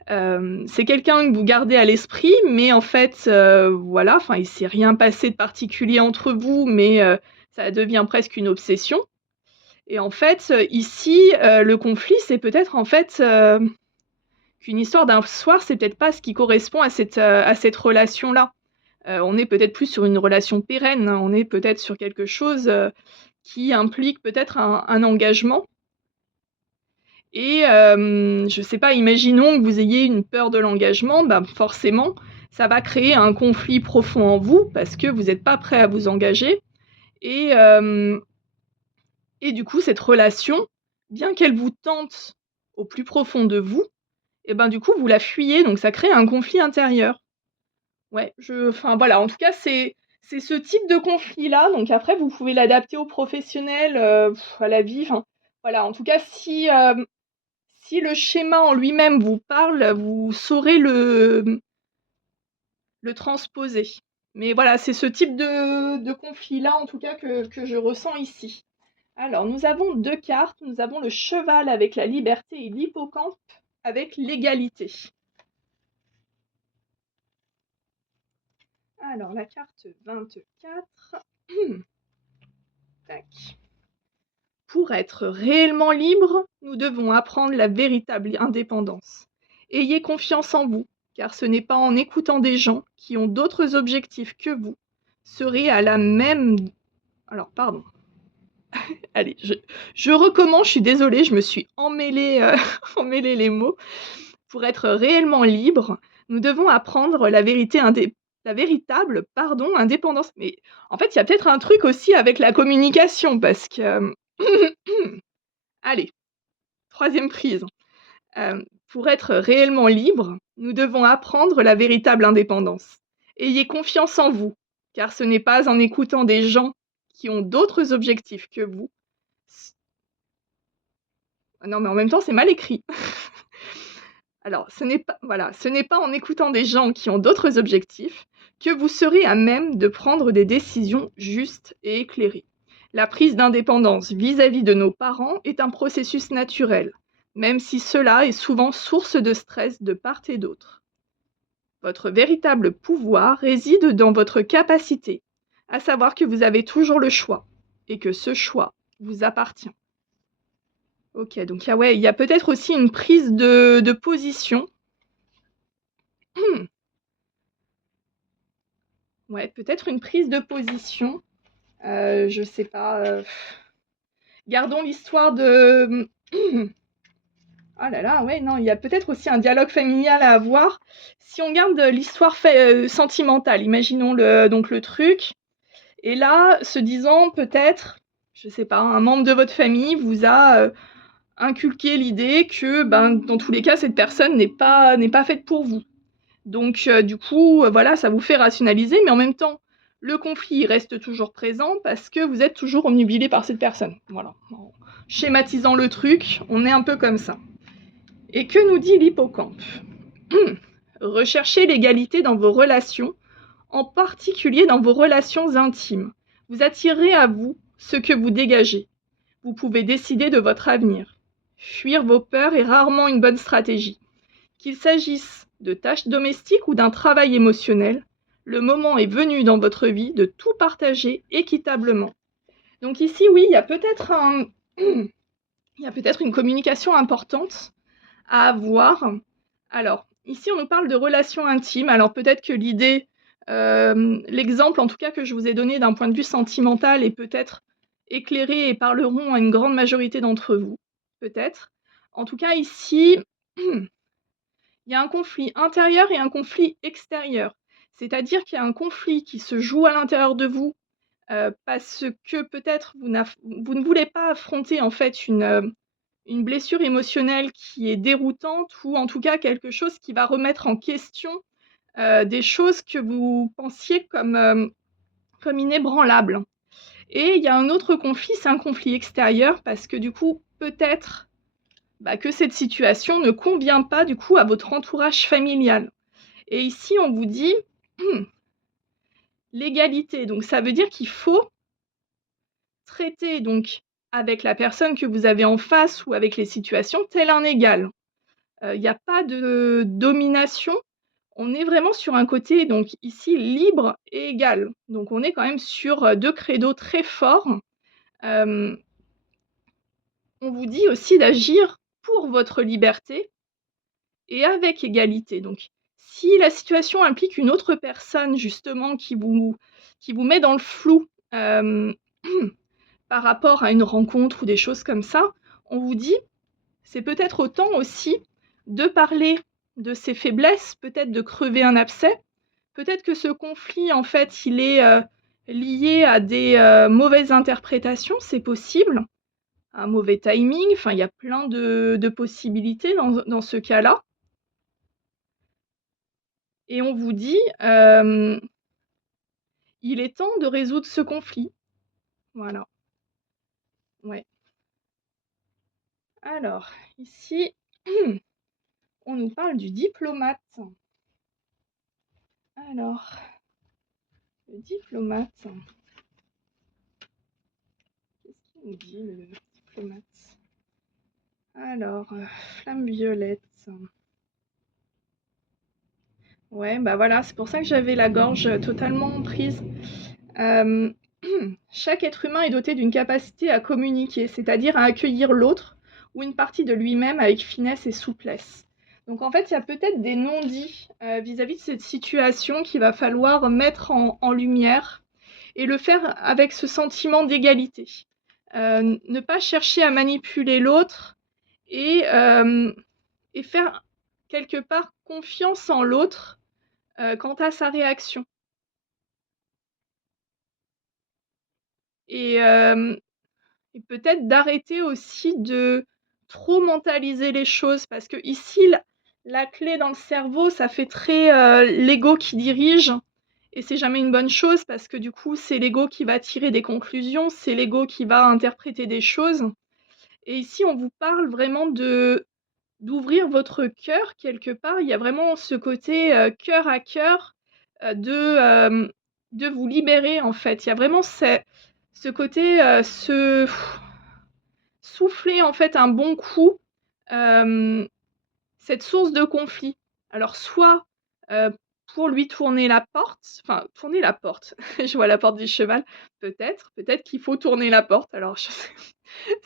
C'est quelqu'un que vous gardez à l'esprit, mais en fait, voilà, enfin, il s'est rien passé de particulier entre vous, mais ça devient presque une obsession et en fait, ici, le conflit, c'est peut-être, en fait, qu'une histoire d'un soir, c'est peut-être pas ce qui correspond à cette relation-là. On est peut-être plus sur une relation pérenne, hein, on est peut-être sur quelque chose, qui implique peut-être un engagement et je sais pas, imaginons que vous ayez une peur de l'engagement, bah, forcément, ça va créer un conflit profond en vous parce que vous êtes pas prêt à vous engager et et du coup, cette relation, bien qu'elle vous tente au plus profond de vous et ben, du coup, vous la fuyez, donc ça crée un conflit intérieur. Ouais, enfin voilà, en tout cas, c'est ce type de conflit-là, donc après vous pouvez l'adapter aux professionnels, à la vie, enfin, voilà, en tout cas, si le schéma en lui-même vous parle, vous saurez le transposer. Mais voilà, c'est ce type de conflit-là, en tout cas, que je ressens ici. Alors, nous avons 2 cartes. Nous avons le cheval avec la liberté et l'hippocampe avec l'égalité. Alors, la carte 24. Tac. Pour être réellement libre, nous devons apprendre la véritable indépendance. Ayez confiance en vous, car ce n'est pas en écoutant des gens qui ont d'autres objectifs que vous, serez à la même... Alors, pardon. Allez, je recommence, je suis désolée, je me suis emmêlé les mots. Pour être réellement libre, nous devons apprendre la véritable, indépendance. Mais en fait, il y a peut-être un truc aussi avec la communication, parce que... Allez, troisième prise. Pour être réellement libre, nous devons apprendre la véritable indépendance. Ayez confiance en vous, car ce n'est pas en écoutant des gens qui ont d'autres objectifs que vous. Non, mais en même temps, c'est mal écrit. Alors, ce n'est pas en écoutant des gens qui ont d'autres objectifs que vous serez à même de prendre des décisions justes et éclairées. La prise d'indépendance vis-à-vis de nos parents est un processus naturel, même si cela est souvent source de stress de part et d'autre. Votre véritable pouvoir réside dans votre capacité, à savoir que vous avez toujours le choix, et que ce choix vous appartient. Ok, donc il y a peut-être aussi une prise de position. Ouais, peut-être une prise de position. Je sais pas. Gardons l'histoire de. Oh là là, ouais, non, il y a peut-être aussi un dialogue familial à avoir. Si on garde l'histoire sentimentale, imaginons donc le truc. Et là, se disant peut-être, je sais pas, un membre de votre famille vous a inculqué l'idée que, ben, dans tous les cas, cette personne n'est pas faite pour vous. Donc, du coup, voilà, ça vous fait rationaliser, mais en même temps, le conflit reste toujours présent parce que vous êtes toujours omnubilé par cette personne. Voilà. En schématisant le truc, on est un peu comme ça. Et que nous dit l'hippocampe ? Recherchez l'égalité dans vos relations, en particulier dans vos relations intimes. Vous attirez à vous ce que vous dégagez. Vous pouvez décider de votre avenir. Fuir vos peurs est rarement une bonne stratégie. Qu'il s'agisse de tâches domestiques ou d'un travail émotionnel, le moment est venu dans votre vie de tout partager équitablement. Donc ici, oui, il y a peut-être une communication importante à avoir. Alors, ici, on nous parle de relations intimes. Alors peut-être que l'idée, l'exemple en tout cas que je vous ai donné d'un point de vue sentimental est peut-être éclairé et parleront à une grande majorité d'entre vous. Peut-être. En tout cas, ici... Il y a un conflit intérieur et un conflit extérieur. C'est-à-dire qu'il y a un conflit qui se joue à l'intérieur de vous parce que peut-être vous ne voulez pas affronter en fait une blessure émotionnelle qui est déroutante ou en tout cas quelque chose qui va remettre en question des choses que vous pensiez comme comme inébranlable. Et il y a un autre conflit, c'est un conflit extérieur parce que du coup, peut-être que cette situation ne convient pas du coup à votre entourage familial. Et ici, on vous dit l'égalité. Donc ça veut dire qu'il faut traiter donc avec la personne que vous avez en face ou avec les situations tel un égal. Il n'y a pas de domination. On est vraiment sur un côté donc ici libre et égal. Donc on est quand même sur, 2 credos très forts. Hem, on vous dit aussi d'agir pour votre liberté et avec égalité. Donc si la situation implique une autre personne justement qui vous met dans le flou, hem, par rapport à une rencontre ou des choses comme ça, on vous dit: c'est peut-être autant aussi de parler de ses faiblesses, peut-être de crever un abcès. Peut-être que ce conflit, en fait, il est, lié à des, mauvaises interprétations, c'est possible, un mauvais timing, enfin, il y a plein de possibilités dans ce cas-là et on vous dit, il est temps de résoudre ce conflit. Voilà, ouais. Alors, ici, on nous parle du diplomate. Alors, le diplomate, qu'est-ce qu'il nous dit, le diplomate? Alors, flamme violette. Ouais, bah voilà, c'est pour ça que j'avais la gorge totalement prise. Hem, chaque être humain est doté d'une capacité à communiquer, c'est-à-dire à accueillir l'autre ou une partie de lui-même avec finesse et souplesse. Donc en fait, il y a peut-être des non-dits, vis-à-vis de cette situation qu'il va falloir mettre en lumière et le faire avec ce sentiment d'égalité. Ne pas chercher à manipuler l'autre et hem et faire quelque part confiance en l'autre, quant à sa réaction et hem et peut-être d'arrêter aussi de trop mentaliser les choses parce qu'ici la clé dans le cerveau, ça fait très, l'ego qui dirige et c'est jamais une bonne chose parce que du coup, c'est l'ego qui va tirer des conclusions, c'est l'ego qui va interpréter des choses et ici, on vous parle vraiment d'ouvrir votre cœur quelque part. Il y a vraiment ce côté, cœur à cœur, de vous libérer en fait. Il y a vraiment ce côté, souffler en fait un bon coup, hem, cette source de conflit. Alors soit, heu, pour lui tourner la porte, enfin tourner la porte, je vois la porte du cheval, peut-être qu'il faut tourner la porte. Alors je sais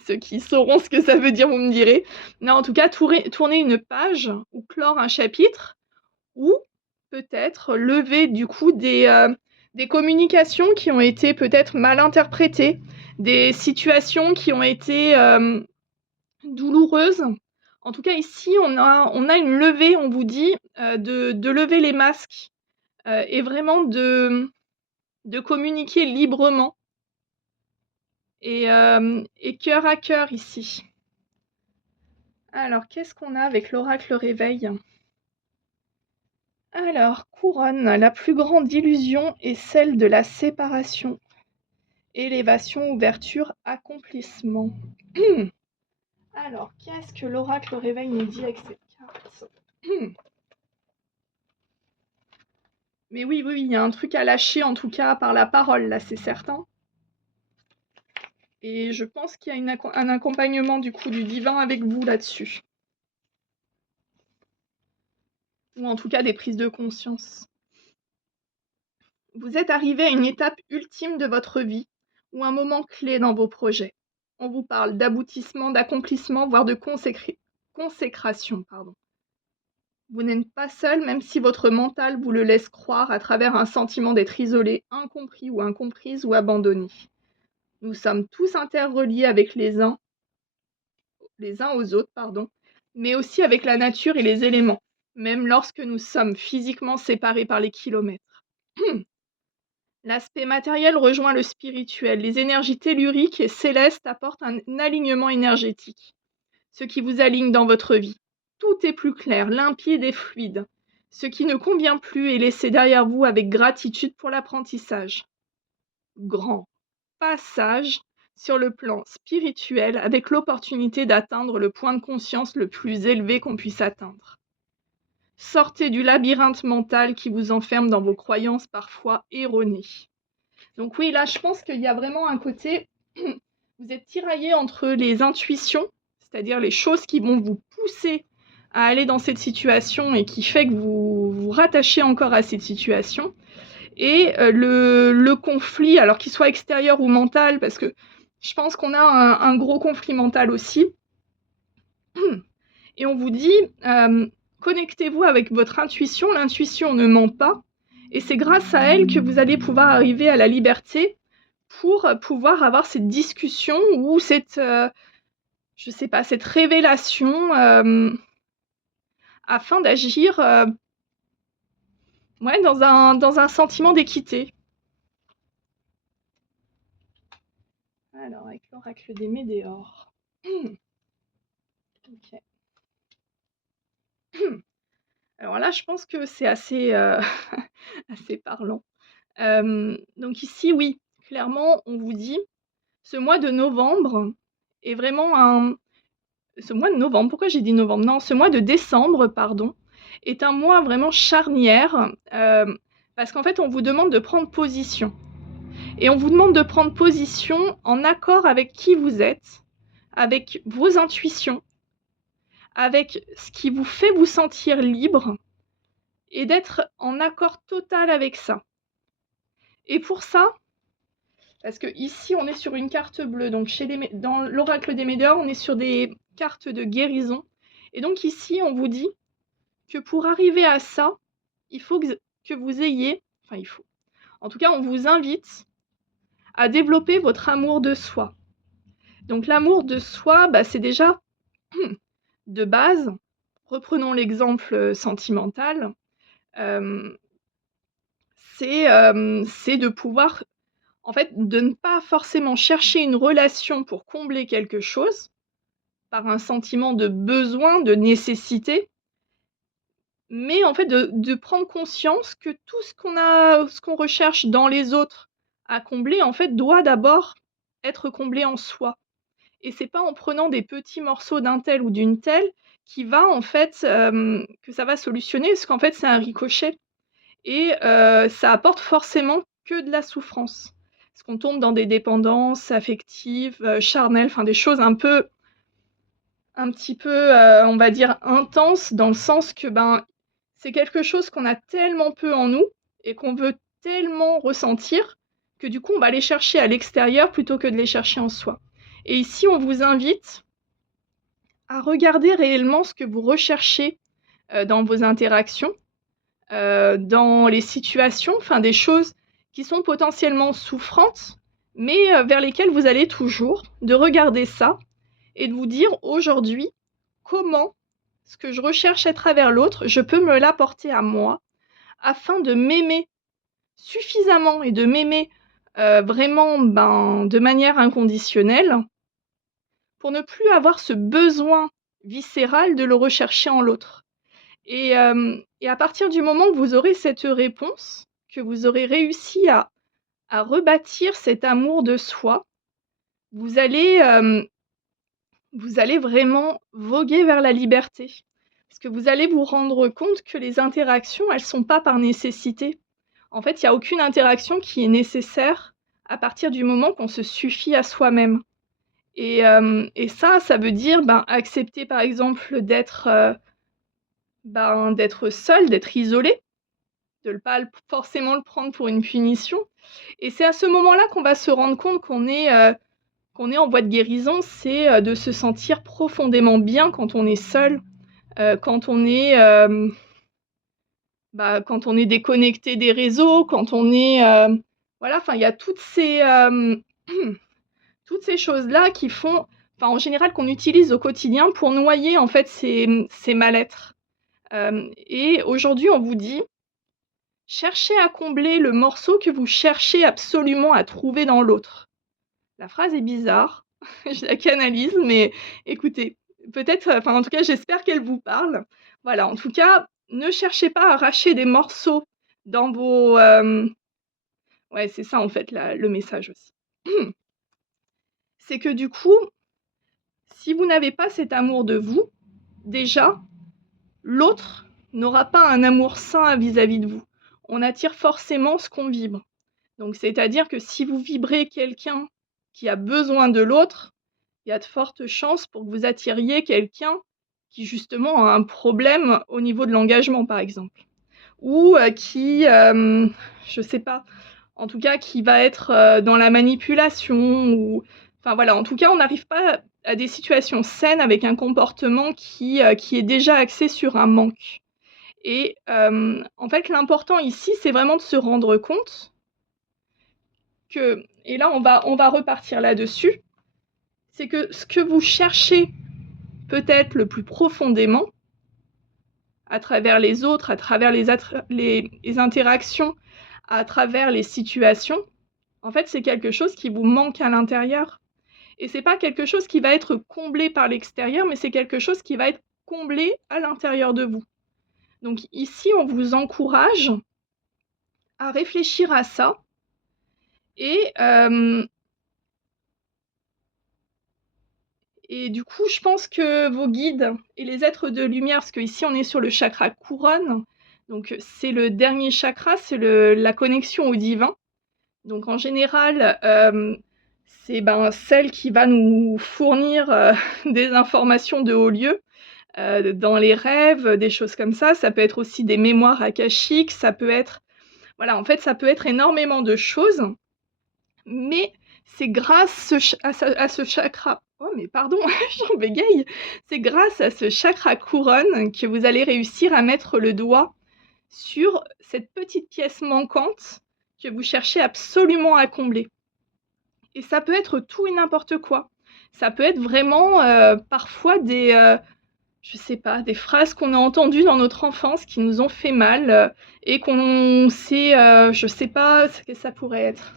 ceux qui sauront ce que ça veut dire, vous me direz. Non, en tout cas, tourner une page ou clore un chapitre ou peut-être lever du coup des communications qui ont été peut-être mal interprétées, des situations qui ont été, douloureuses. En tout cas, ici, on a une levée, on vous dit, de lever les masques, et vraiment de communiquer librement et cœur à cœur ici. Alors, qu'est-ce qu'on a avec l'oracle réveil? Alors, couronne, la plus grande illusion est celle de la séparation. Élévation, ouverture, accomplissement. Alors, qu'est-ce que l'oracle réveil nous dit avec cette carte? Mais oui, il y a un truc à lâcher, en tout cas par la parole, là, c'est certain. Et je pense qu'il y a un accompagnement du coup du divin avec vous là-dessus. Ou en tout cas des prises de conscience. Vous êtes arrivé à une étape ultime de votre vie ou un moment clé dans vos projets. On vous parle d'aboutissement, d'accomplissement, voire de consécration. Vous n'êtes pas seul, même si votre mental vous le laisse croire à travers un sentiment d'être isolé, incompris ou incomprise ou abandonné. Nous sommes tous interreliés avec les uns aux autres, mais aussi avec la nature et les éléments, même lorsque nous sommes physiquement séparés par les kilomètres. L'aspect matériel rejoint le spirituel. Les énergies telluriques et célestes apportent un alignement énergétique, ce qui vous aligne dans votre vie. Tout est plus clair, limpide et fluide. Ce qui ne convient plus est laissé derrière vous avec gratitude pour l'apprentissage. grand passage sur le plan spirituel avec l'opportunité d'atteindre le point de conscience le plus élevé qu'on puisse atteindre. Sortez du labyrinthe mental qui vous enferme dans vos croyances parfois erronées. Donc oui, là, je pense qu'il y a vraiment un côté, vous êtes tiraillé entre les intuitions, c'est-à-dire les choses qui vont vous pousser à aller dans cette situation et qui fait que vous vous rattachez encore à cette situation, et le conflit, alors qu'il soit extérieur ou mental, parce que je pense qu'on a un gros conflit mental aussi, et on vous dit, connectez-vous avec votre intuition, l'intuition ne ment pas, et c'est grâce à elle que vous allez pouvoir arriver à la liberté pour pouvoir avoir cette discussion ou cette, je sais pas, cette révélation, afin d'agir, ouais, dans un sentiment d'équité. Alors, avec l'oracle des Médéors. Ok. Alors là, je pense que c'est assez, assez parlant. Donc ici, oui, clairement, on vous dit, ce mois de novembre est vraiment un... Ce mois de novembre, pourquoi j'ai dit novembre? Non, ce mois de décembre, pardon, est un mois vraiment charnière, parce qu'en fait, on vous demande de prendre position. Et on vous demande de prendre position en accord avec qui vous êtes, avec vos intuitions, avec ce qui vous fait vous sentir libre, et d'être en accord total avec ça. Et pour ça, parce que ici on est sur une carte bleue, donc dans l'oracle des Médéors, on est sur des cartes de guérison. Et donc ici, on vous dit que pour arriver à ça, il faut que vous ayez, enfin il faut, en tout cas on vous invite à développer votre amour de soi. Donc l'amour de soi, c'est déjà de base, reprenons l'exemple sentimental, c'est de pouvoir, en fait, de ne pas forcément chercher une relation pour combler quelque chose, par un sentiment de besoin, de nécessité, mais en fait de prendre conscience que tout ce qu'on recherche dans les autres à combler, en fait, doit d'abord être comblé en soi. Et c'est pas en prenant des petits morceaux d'un tel ou d'une telle qui va, en fait, que ça va solutionner, parce qu'en fait, c'est un ricochet. Et ça apporte forcément que de la souffrance. Parce qu'on tombe dans des dépendances affectives, charnelles, enfin des choses un petit peu, on va dire intenses, dans le sens que, c'est quelque chose qu'on a tellement peu en nous et qu'on veut tellement ressentir que du coup, on va les chercher à l'extérieur plutôt que de les chercher en soi. Et ici, on vous invite à regarder réellement ce que vous recherchez, dans vos interactions, dans les situations, enfin des choses qui sont potentiellement souffrantes, mais vers lesquelles vous allez toujours, de regarder ça et de vous dire aujourd'hui comment ce que je recherche à travers l'autre, je peux me l'apporter à moi afin de m'aimer suffisamment et de m'aimer vraiment de manière inconditionnelle pour ne plus avoir ce besoin viscéral de le rechercher en l'autre. Et à partir du moment que vous aurez cette réponse, que vous aurez réussi à rebâtir cet amour de soi, vous allez vraiment voguer vers la liberté. Parce que vous allez vous rendre compte que les interactions, elles sont pas par nécessité. En fait, il y a aucune interaction qui est nécessaire à partir du moment qu'on se suffit à soi-même. Et ça veut dire, accepter par exemple d'être seul, d'être isolé, de ne pas forcément le prendre pour une punition. Et c'est à ce moment-là qu'on va se rendre compte qu'on est en voie de guérison, c'est de se sentir profondément bien quand on est seul, quand on est déconnecté des réseaux, quand on est voilà, enfin il y a toutes ces toutes ces choses-là qui font, enfin en général qu'on utilise au quotidien pour noyer en fait ces mal-être. Et aujourd'hui on vous dit, cherchez à combler le morceau que vous cherchez absolument à trouver dans l'autre. La phrase est bizarre, je la canalise, mais écoutez, peut-être, enfin en tout cas j'espère qu'elle vous parle. Voilà, en tout cas, ne cherchez pas à arracher des morceaux dans Ouais, c'est ça en fait le message aussi. C'est que du coup, si vous n'avez pas cet amour de vous, déjà, l'autre n'aura pas un amour sain vis-à-vis de vous. On attire forcément ce qu'on vibre. Donc c'est-à-dire que si vous vibrez quelqu'un qui a besoin de l'autre, il y a de fortes chances pour que vous attiriez quelqu'un qui justement a un problème au niveau de l'engagement, par exemple. Ou qui, je sais pas, en tout cas qui va être dans la manipulation ou enfin voilà, en tout cas on n'arrive pas à des situations saines avec un comportement qui est déjà axé sur un manque. Et en fait l'important ici c'est vraiment de se rendre compte que, et là on va repartir là-dessus, c'est que ce que vous cherchez peut-être le plus profondément à travers les autres, à travers les interactions, à travers les situations, en fait, c'est quelque chose qui vous manque à l'intérieur. Et c'est pas quelque chose qui va être comblé par l'extérieur, mais c'est quelque chose qui va être comblé à l'intérieur de vous. Donc ici, on vous encourage à réfléchir à ça et, et du coup, je pense que vos guides et les êtres de lumière, parce qu'ici on est sur le chakra couronne, donc c'est le dernier chakra, c'est la connexion au divin. Donc en général, c'est celle qui va nous fournir des informations de haut lieu, dans les rêves, des choses comme ça. Ça peut être aussi des mémoires akashiques, ça peut être... Voilà, en fait, ça peut être énormément de choses, mais c'est grâce à ce chakra... Oh, mais pardon, j'en bégaye. C'est grâce à ce chakra couronne que vous allez réussir à mettre le doigt sur cette petite pièce manquante que vous cherchez absolument à combler. Et ça peut être tout et n'importe quoi. Ça peut être vraiment parfois je sais pas, des phrases qu'on a entendues dans notre enfance qui nous ont fait mal et qu'on sait, je sais pas ce que ça pourrait être.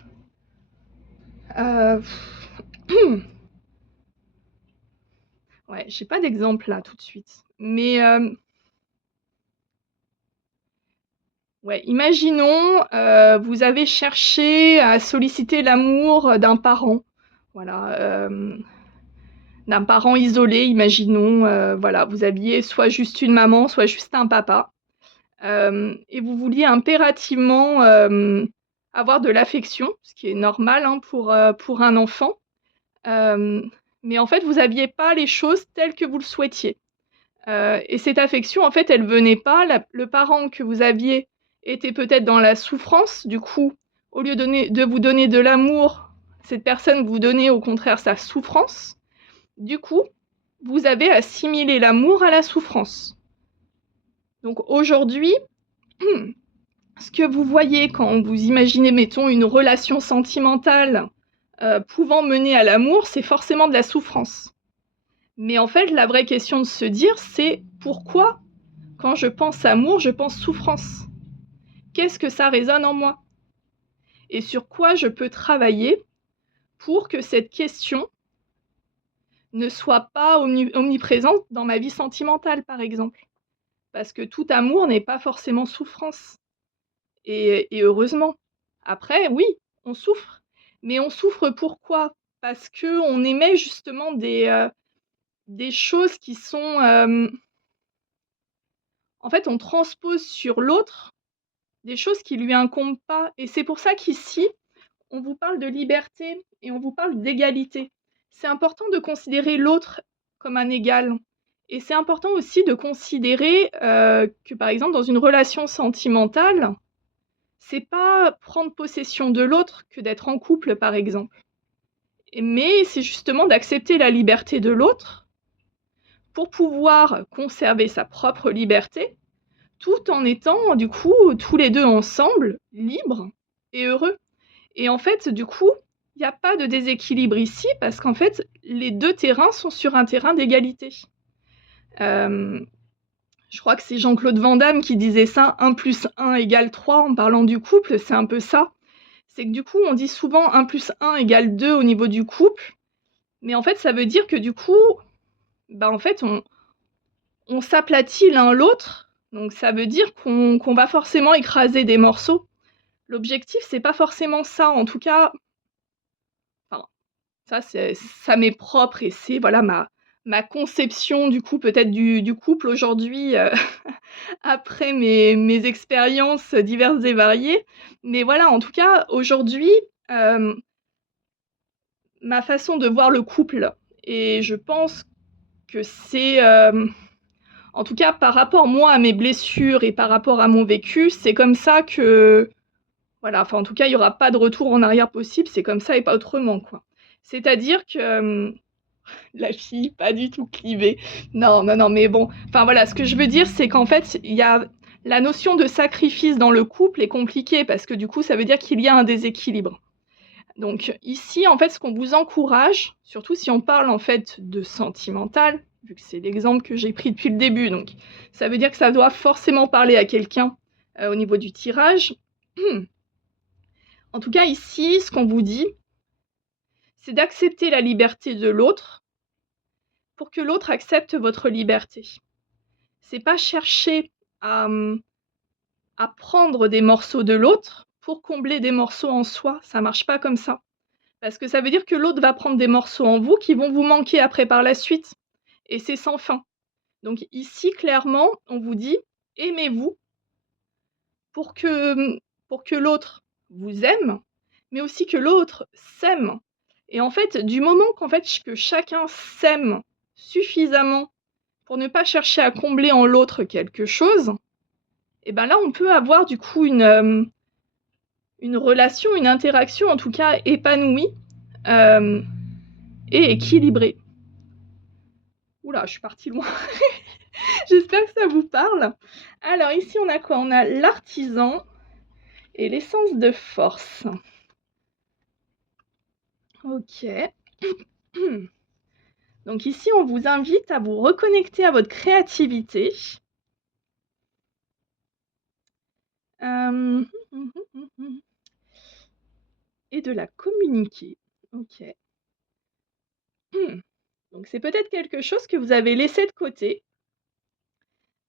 Euh... ouais, j'ai pas d'exemple là tout de suite. Mais ouais, imaginons, vous avez cherché à solliciter l'amour d'un parent. Voilà. D'un parent isolé, imaginons, voilà, vous aviez soit juste une maman, soit juste un papa, et vous vouliez impérativement avoir de l'affection, ce qui est normal hein, pour un enfant, euh, mais en fait, vous n'aviez pas les choses telles que vous le souhaitiez. Et cette affection, en fait, elle venait pas. Le parent que vous aviez était peut-être dans la souffrance, du coup, au lieu de vous donner de l'amour, cette personne vous donnait au contraire sa souffrance. Du coup, vous avez assimilé l'amour à la souffrance. Donc aujourd'hui, ce que vous voyez quand vous imaginez, mettons, une relation sentimentale pouvant mener à l'amour, c'est forcément de la souffrance. Mais en fait, la vraie question de se dire, c'est pourquoi, quand je pense amour, je pense souffrance ? Qu'est-ce que ça résonne en moi ? Et sur quoi je peux travailler pour que cette question ne soit pas omniprésente dans ma vie sentimentale, par exemple ? Parce que tout amour n'est pas forcément souffrance. Et heureusement. Après, oui, on souffre. Mais on souffre pourquoi ? Parce qu'on émet justement des choses qui sont... en fait, on transpose sur l'autre des choses qui lui incombent pas. Et c'est pour ça qu'ici, on vous parle de liberté et on vous parle d'égalité. C'est important de considérer l'autre comme un égal. Et c'est important aussi de considérer que, par exemple, dans une relation sentimentale, c'est pas prendre possession de l'autre que d'être en couple, par exemple. Mais c'est justement d'accepter la liberté de l'autre pour pouvoir conserver sa propre liberté, tout en étant, du coup, tous les deux ensemble, libres et heureux. Et en fait, du coup, il n'y a pas de déséquilibre ici, parce qu'en fait, les deux terrains sont sur un terrain d'égalité. Je crois que c'est Jean-Claude Van Damme qui disait ça, 1 plus 1 égale 3 en parlant du couple, c'est un peu ça. C'est que du coup, on dit souvent 1 plus 1 égale 2 au niveau du couple, mais en fait, ça veut dire que du coup, en fait, on s'aplatit l'un l'autre, donc ça veut dire qu'on va forcément écraser des morceaux. L'objectif, c'est pas forcément ça. En tout cas, enfin, ça m'est propre et c'est voilà ma conception du coup peut-être du couple aujourd'hui, après mes expériences diverses et variées. Mais voilà, en tout cas, aujourd'hui, hem, ma façon de voir le couple et je pense que c'est, en tout cas par rapport moi à mes blessures et par rapport à mon vécu, c'est comme ça que voilà, enfin en tout cas, il y aura pas de retour en arrière possible, c'est comme ça et pas autrement, quoi. C'est-à-dire que, la fille pas du tout clivée. Non, non, non, mais bon, enfin voilà, ce que je veux dire, c'est qu'en fait, il y a la notion de sacrifice dans le couple est compliquée parce que du coup, ça veut dire qu'il y a un déséquilibre. Donc ici, en fait, ce qu'on vous encourage, surtout si on parle en fait de sentimental, vu que c'est l'exemple que j'ai pris depuis le début, donc ça veut dire que ça doit forcément parler à quelqu'un, au niveau du tirage. En tout cas, ici, ce qu'on vous dit, c'est d'accepter la liberté de l'autre pour que l'autre accepte votre liberté. C'est pas chercher à, à prendre des morceaux de l'autre pour combler des morceaux en soi, ça marche pas comme ça. Parce que ça veut dire que l'autre va prendre des morceaux en vous qui vont vous manquer après par la suite et c'est sans fin. Donc ici, clairement, on vous dit: «Aimez-vous pour que l'autre vous aime, mais aussi que l'autre s'aime». Et en fait, du moment qu'en fait, que chacun s'aime suffisamment pour ne pas chercher à combler en l'autre quelque chose, et ben là, on peut avoir du coup une relation, une interaction en tout cas épanouie, hem et équilibrée. Ouh là, je suis partie loin. J'espère que ça vous parle. Alors ici, on a quoi? On a l'artisan et l'essence de force. OK. Donc ici, on vous invite à vous reconnecter à votre créativité. Hem, et de la communiquer. OK. Donc c'est peut-être quelque chose que vous avez laissé de côté,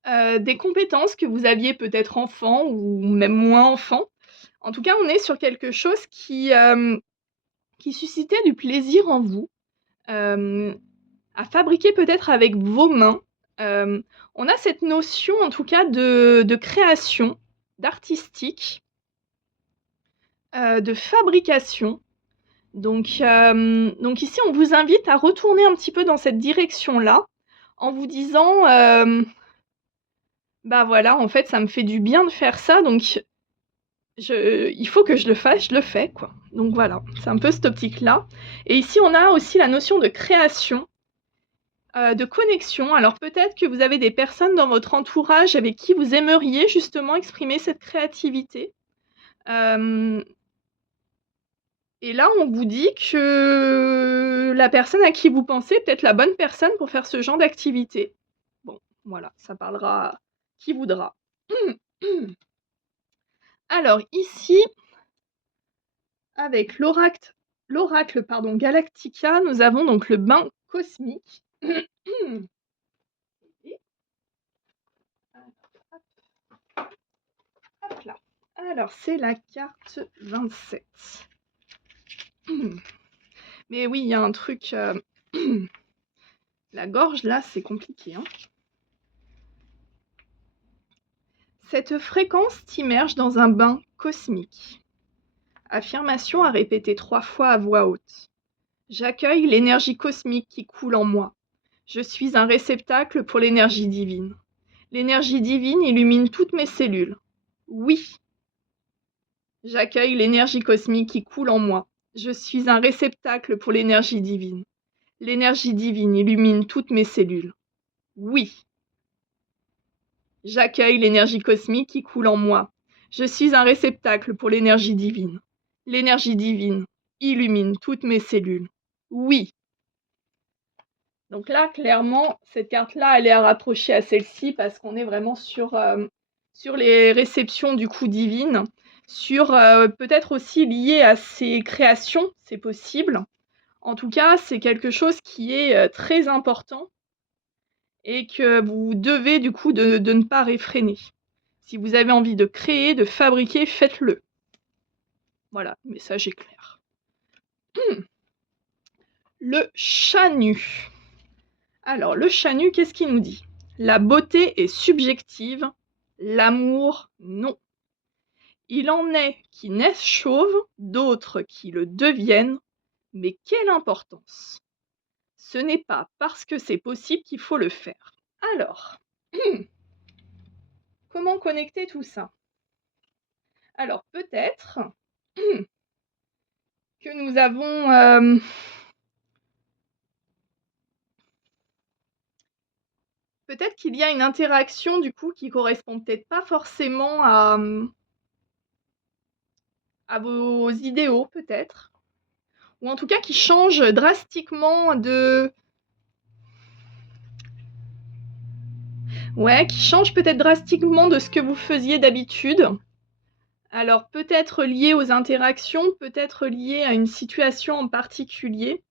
des compétences que vous aviez peut-être enfant ou même moins enfant. En tout cas, on est sur quelque chose qui suscitait du plaisir en vous, hem, à fabriquer peut-être avec vos mains. On a cette notion en tout cas de création, d'artistique, de fabrication. Donc ici, on vous invite à retourner un petit peu dans cette direction-là, en vous disant, «Bah, voilà, en fait, ça me fait du bien de faire ça, donc il faut que je le fasse, je le fais, quoi». Donc voilà, c'est un peu cette optique-là et ici, on a aussi la notion de création, de connexion. Alors peut-être que vous avez des personnes dans votre entourage avec qui vous aimeriez justement exprimer cette créativité. Hem Et là, on vous dit que la personne à qui vous pensez est peut-être la bonne personne pour faire ce genre d'activité. Bon, voilà, ça parlera à qui voudra. Alors ici, avec l'oracle pardon, Galactica, nous avons donc le bain cosmique. Et hop là. Alors c'est la carte 27. Mais oui, il y a un truc, la gorge là, c'est compliqué, hein. Cette fréquence t'immerge dans un bain cosmique. Affirmation à répéter 3 fois à voix haute. J'accueille l'énergie cosmique qui coule en moi. Je suis un réceptacle pour l'énergie divine. L'énergie divine illumine toutes mes cellules. Oui. J'accueille l'énergie cosmique qui coule en moi. Je suis un réceptacle pour l'énergie divine. L'énergie divine illumine toutes mes cellules. Oui. J'accueille l'énergie cosmique qui coule en moi. Je suis un réceptacle pour l'énergie divine. L'énergie divine illumine toutes mes cellules. Oui. Donc là, clairement, cette carte-là, elle est à rapprocher à celle-ci parce qu'on est vraiment sur les réceptions du coup divines, sur peut-être aussi lié à ses créations, c'est possible. En tout cas, c'est quelque chose qui est très important et que vous devez du coup de ne pas réfréner. Si vous avez envie de créer, de fabriquer, faites-le. Voilà, le message est clair. Le chat nu. Alors, le chat nu, qu'est-ce qu'il nous dit? La beauté est subjective, l'amour non. Il en est qui naissent chauves, d'autres qui le deviennent, mais quelle importance! Ce n'est pas parce que c'est possible qu'il faut le faire. Alors, comment connecter tout ça? Alors, peut-être que nous avons peut-être qu'il y a une interaction du coup qui correspond peut-être pas forcément à vos idéaux peut-être, ou en tout cas qui change drastiquement qui change peut-être drastiquement de ce que vous faisiez d'habitude. Alors peut-être lié aux interactions, peut-être lié à une situation en particulier.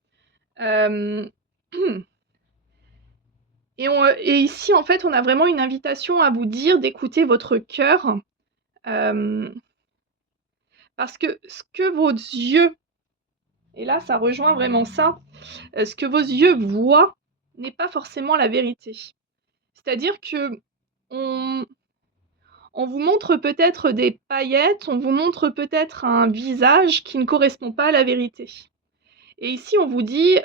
Et ici, en fait, on a vraiment une invitation à vous dire d'écouter votre cœur, parce que ce que vos yeux, et là, ça rejoint vraiment ça, ce que vos yeux voient n'est pas forcément la vérité. C'est-à-dire que on vous montre peut-être des paillettes, on vous montre peut-être un visage qui ne correspond pas à la vérité. Et ici, on vous dit,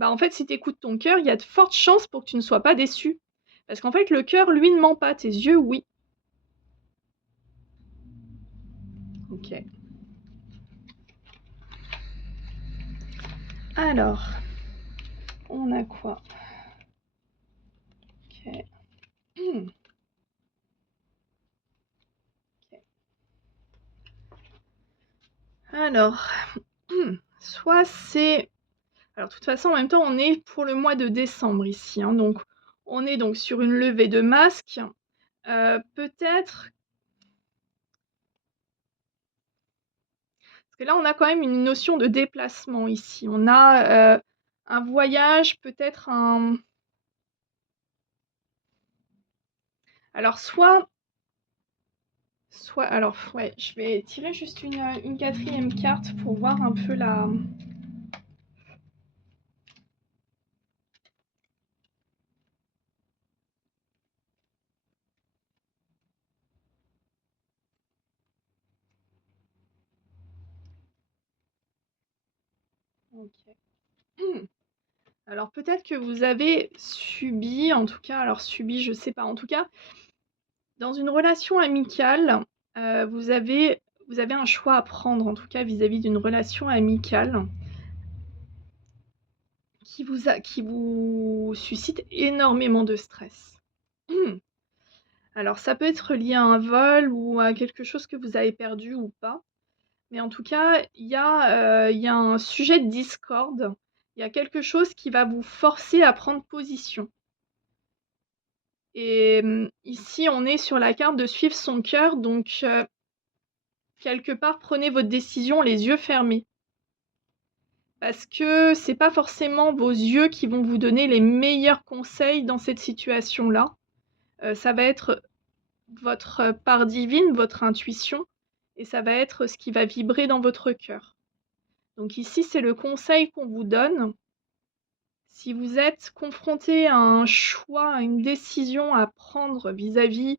en fait, si tu écoutes ton cœur, il y a de fortes chances pour que tu ne sois pas déçu. Parce qu'en fait, le cœur, lui, ne ment pas. Tes yeux, oui. Ok. Alors, on a quoi? Ok. Alors, soit c'est... Alors, de toute façon, en même temps, on est pour le mois de décembre ici. Hein, donc, on est donc sur une levée de masque. Peut-être... Parce que là, on a quand même une notion de déplacement ici. On a un voyage, peut-être un... Alors, soit... Alors, ouais, je vais tirer juste une quatrième carte pour voir un peu la... Ok. Alors peut-être que vous avez subi, en tout cas, alors subi, je sais pas, en tout cas, dans une relation amicale, vous avez un choix à prendre, en tout cas vis-à-vis d'une relation amicale qui vous suscite énormément de stress. Alors ça peut être lié à un vol ou à quelque chose que vous avez perdu ou pas. Mais en tout cas, il y a un sujet de discorde. Il y a quelque chose qui va vous forcer à prendre position. Et ici, on est sur la carte de suivre son cœur. Donc, quelque part, prenez votre décision les yeux fermés. Parce que c'est pas forcément vos yeux qui vont vous donner les meilleurs conseils dans cette situation-là. Ça va être votre part divine, votre intuition. Et ça va être ce qui va vibrer dans votre cœur. Donc ici, c'est le conseil qu'on vous donne. Si vous êtes confronté à un choix, à une décision à prendre vis-à-vis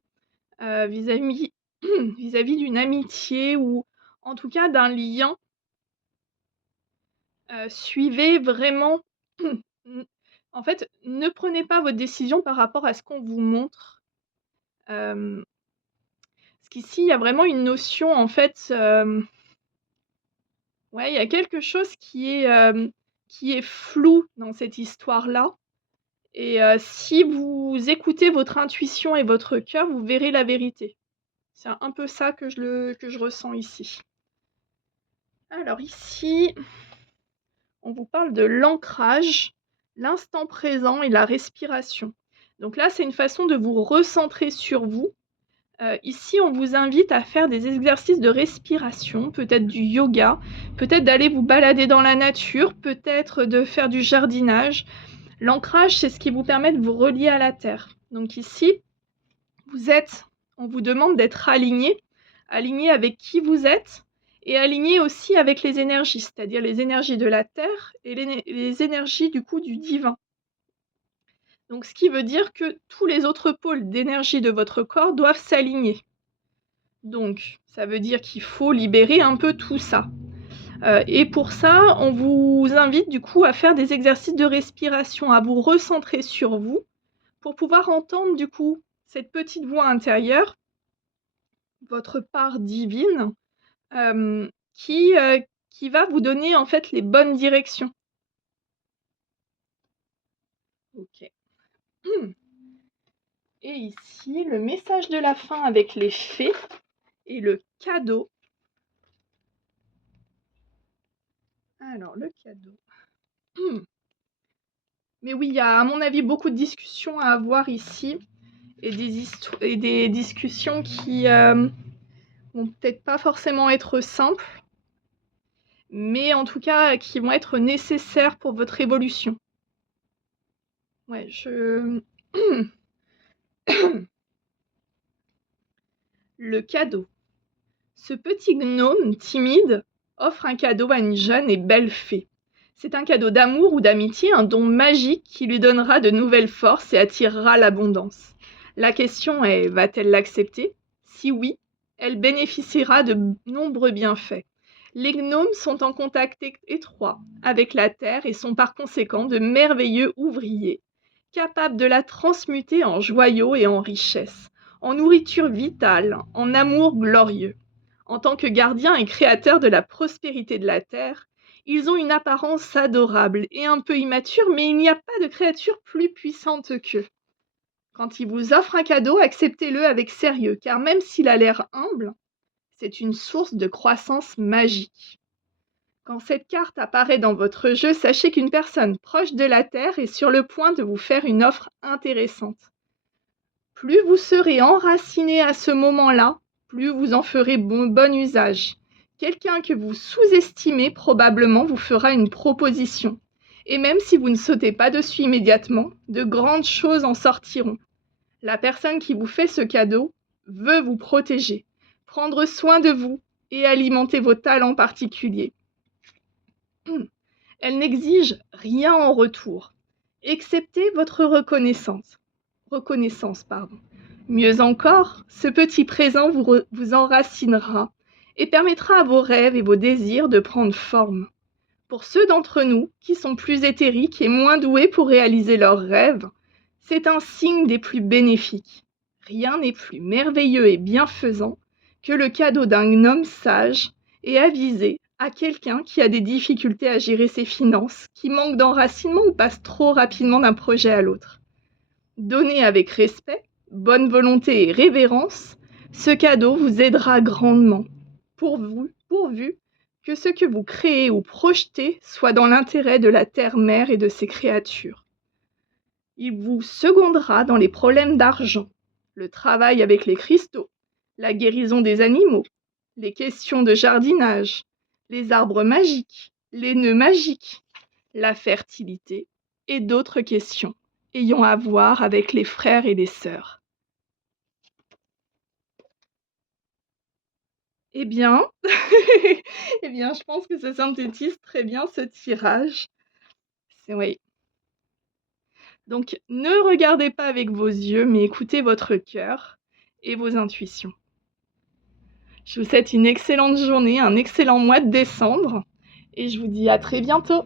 vis-à-vis d'une amitié ou en tout cas d'un lien, suivez vraiment en fait, ne prenez pas votre décision par rapport à ce qu'on vous montre. Parce qu'ici, il y a vraiment une notion en fait, il y a quelque chose qui est flou dans cette histoire-là et si vous écoutez votre intuition et votre cœur, vous verrez la vérité. C'est un peu ça que je ressens ici. Alors ici, on vous parle de l'ancrage, l'instant présent et la respiration. Donc là, c'est une façon de vous recentrer sur vous. Ici, on vous invite à faire des exercices de respiration, peut-être du yoga, peut-être d'aller vous balader dans la nature, peut-être de faire du jardinage. L'ancrage, c'est ce qui vous permet de vous relier à la terre. Donc ici, on vous demande d'être aligné aligné avec qui vous êtes et aligné aussi avec les énergies, c'est-à-dire les énergies de la terre et les énergies du coup du divin. Donc ce qui veut dire que tous les autres pôles d'énergie de votre corps doivent s'aligner. Donc ça veut dire qu'il faut libérer un peu tout ça. Et pour ça, on vous invite du coup à faire des exercices de respiration, à vous recentrer sur vous pour pouvoir entendre du coup cette petite voix intérieure, votre part divine, qui va vous donner en fait les bonnes directions. Ok. Et ici, le message de la fin avec les fées et le cadeau. Alors, le cadeau. Mais oui, il y a à mon avis beaucoup de discussions à avoir ici et des discussions qui vont peut-être pas forcément être simples, mais en tout cas qui vont être nécessaires pour votre évolution. Ouais, Le cadeau. Ce petit gnome timide offre un cadeau à une jeune et belle fée. C'est un cadeau d'amour ou d'amitié, un don magique qui lui donnera de nouvelles forces et attirera l'abondance. La question est, va-t-elle l'accepter ? Si oui, elle bénéficiera de nombreux bienfaits. Les gnomes sont en contact étroit avec la terre et sont par conséquent de merveilleux ouvriers, capables de la transmuter en joyaux et en richesses, en nourriture vitale, en amour glorieux. En tant que gardiens et créateurs de la prospérité de la terre, ils ont une apparence adorable et un peu immature, mais il n'y a pas de créature plus puissante qu'eux. Quand ils vous offrent un cadeau, acceptez-le avec sérieux, car même s'il a l'air humble, c'est une source de croissance magique. Quand cette carte apparaît dans votre jeu, sachez qu'une personne proche de la Terre est sur le point de vous faire une offre intéressante. Plus vous serez enraciné à ce moment-là, plus vous en ferez bon usage. Quelqu'un que vous sous-estimez probablement vous fera une proposition. Et même si vous ne sautez pas dessus immédiatement, de grandes choses en sortiront. La personne qui vous fait ce cadeau veut vous protéger, prendre soin de vous et alimenter vos talents particuliers. Elle n'exige rien en retour, excepté votre reconnaissance. Mieux encore, ce petit présent vous enracinera et permettra à vos rêves et vos désirs de prendre forme. Pour ceux d'entre nous qui sont plus éthériques et moins doués pour réaliser leurs rêves, c'est un signe des plus bénéfiques. Rien n'est plus merveilleux et bienfaisant que le cadeau d'un gnome sage et avisé à quelqu'un qui a des difficultés à gérer ses finances, qui manque d'enracinement ou passe trop rapidement d'un projet à l'autre. Donnez avec respect, bonne volonté et révérence, ce cadeau vous aidera grandement, pourvu que ce que vous créez ou projetez soit dans l'intérêt de la terre-mère et de ses créatures. Il vous secondera dans les problèmes d'argent, le travail avec les cristaux, la guérison des animaux, les questions de jardinage, les arbres magiques, les nœuds magiques, la fertilité et d'autres questions ayant à voir avec les frères et les sœurs. Eh bien, je pense que ça synthétise très bien ce tirage. Oui. Donc, ne regardez pas avec vos yeux, mais écoutez votre cœur et vos intuitions. Je vous souhaite une excellente journée, un excellent mois de décembre, et je vous dis à très bientôt.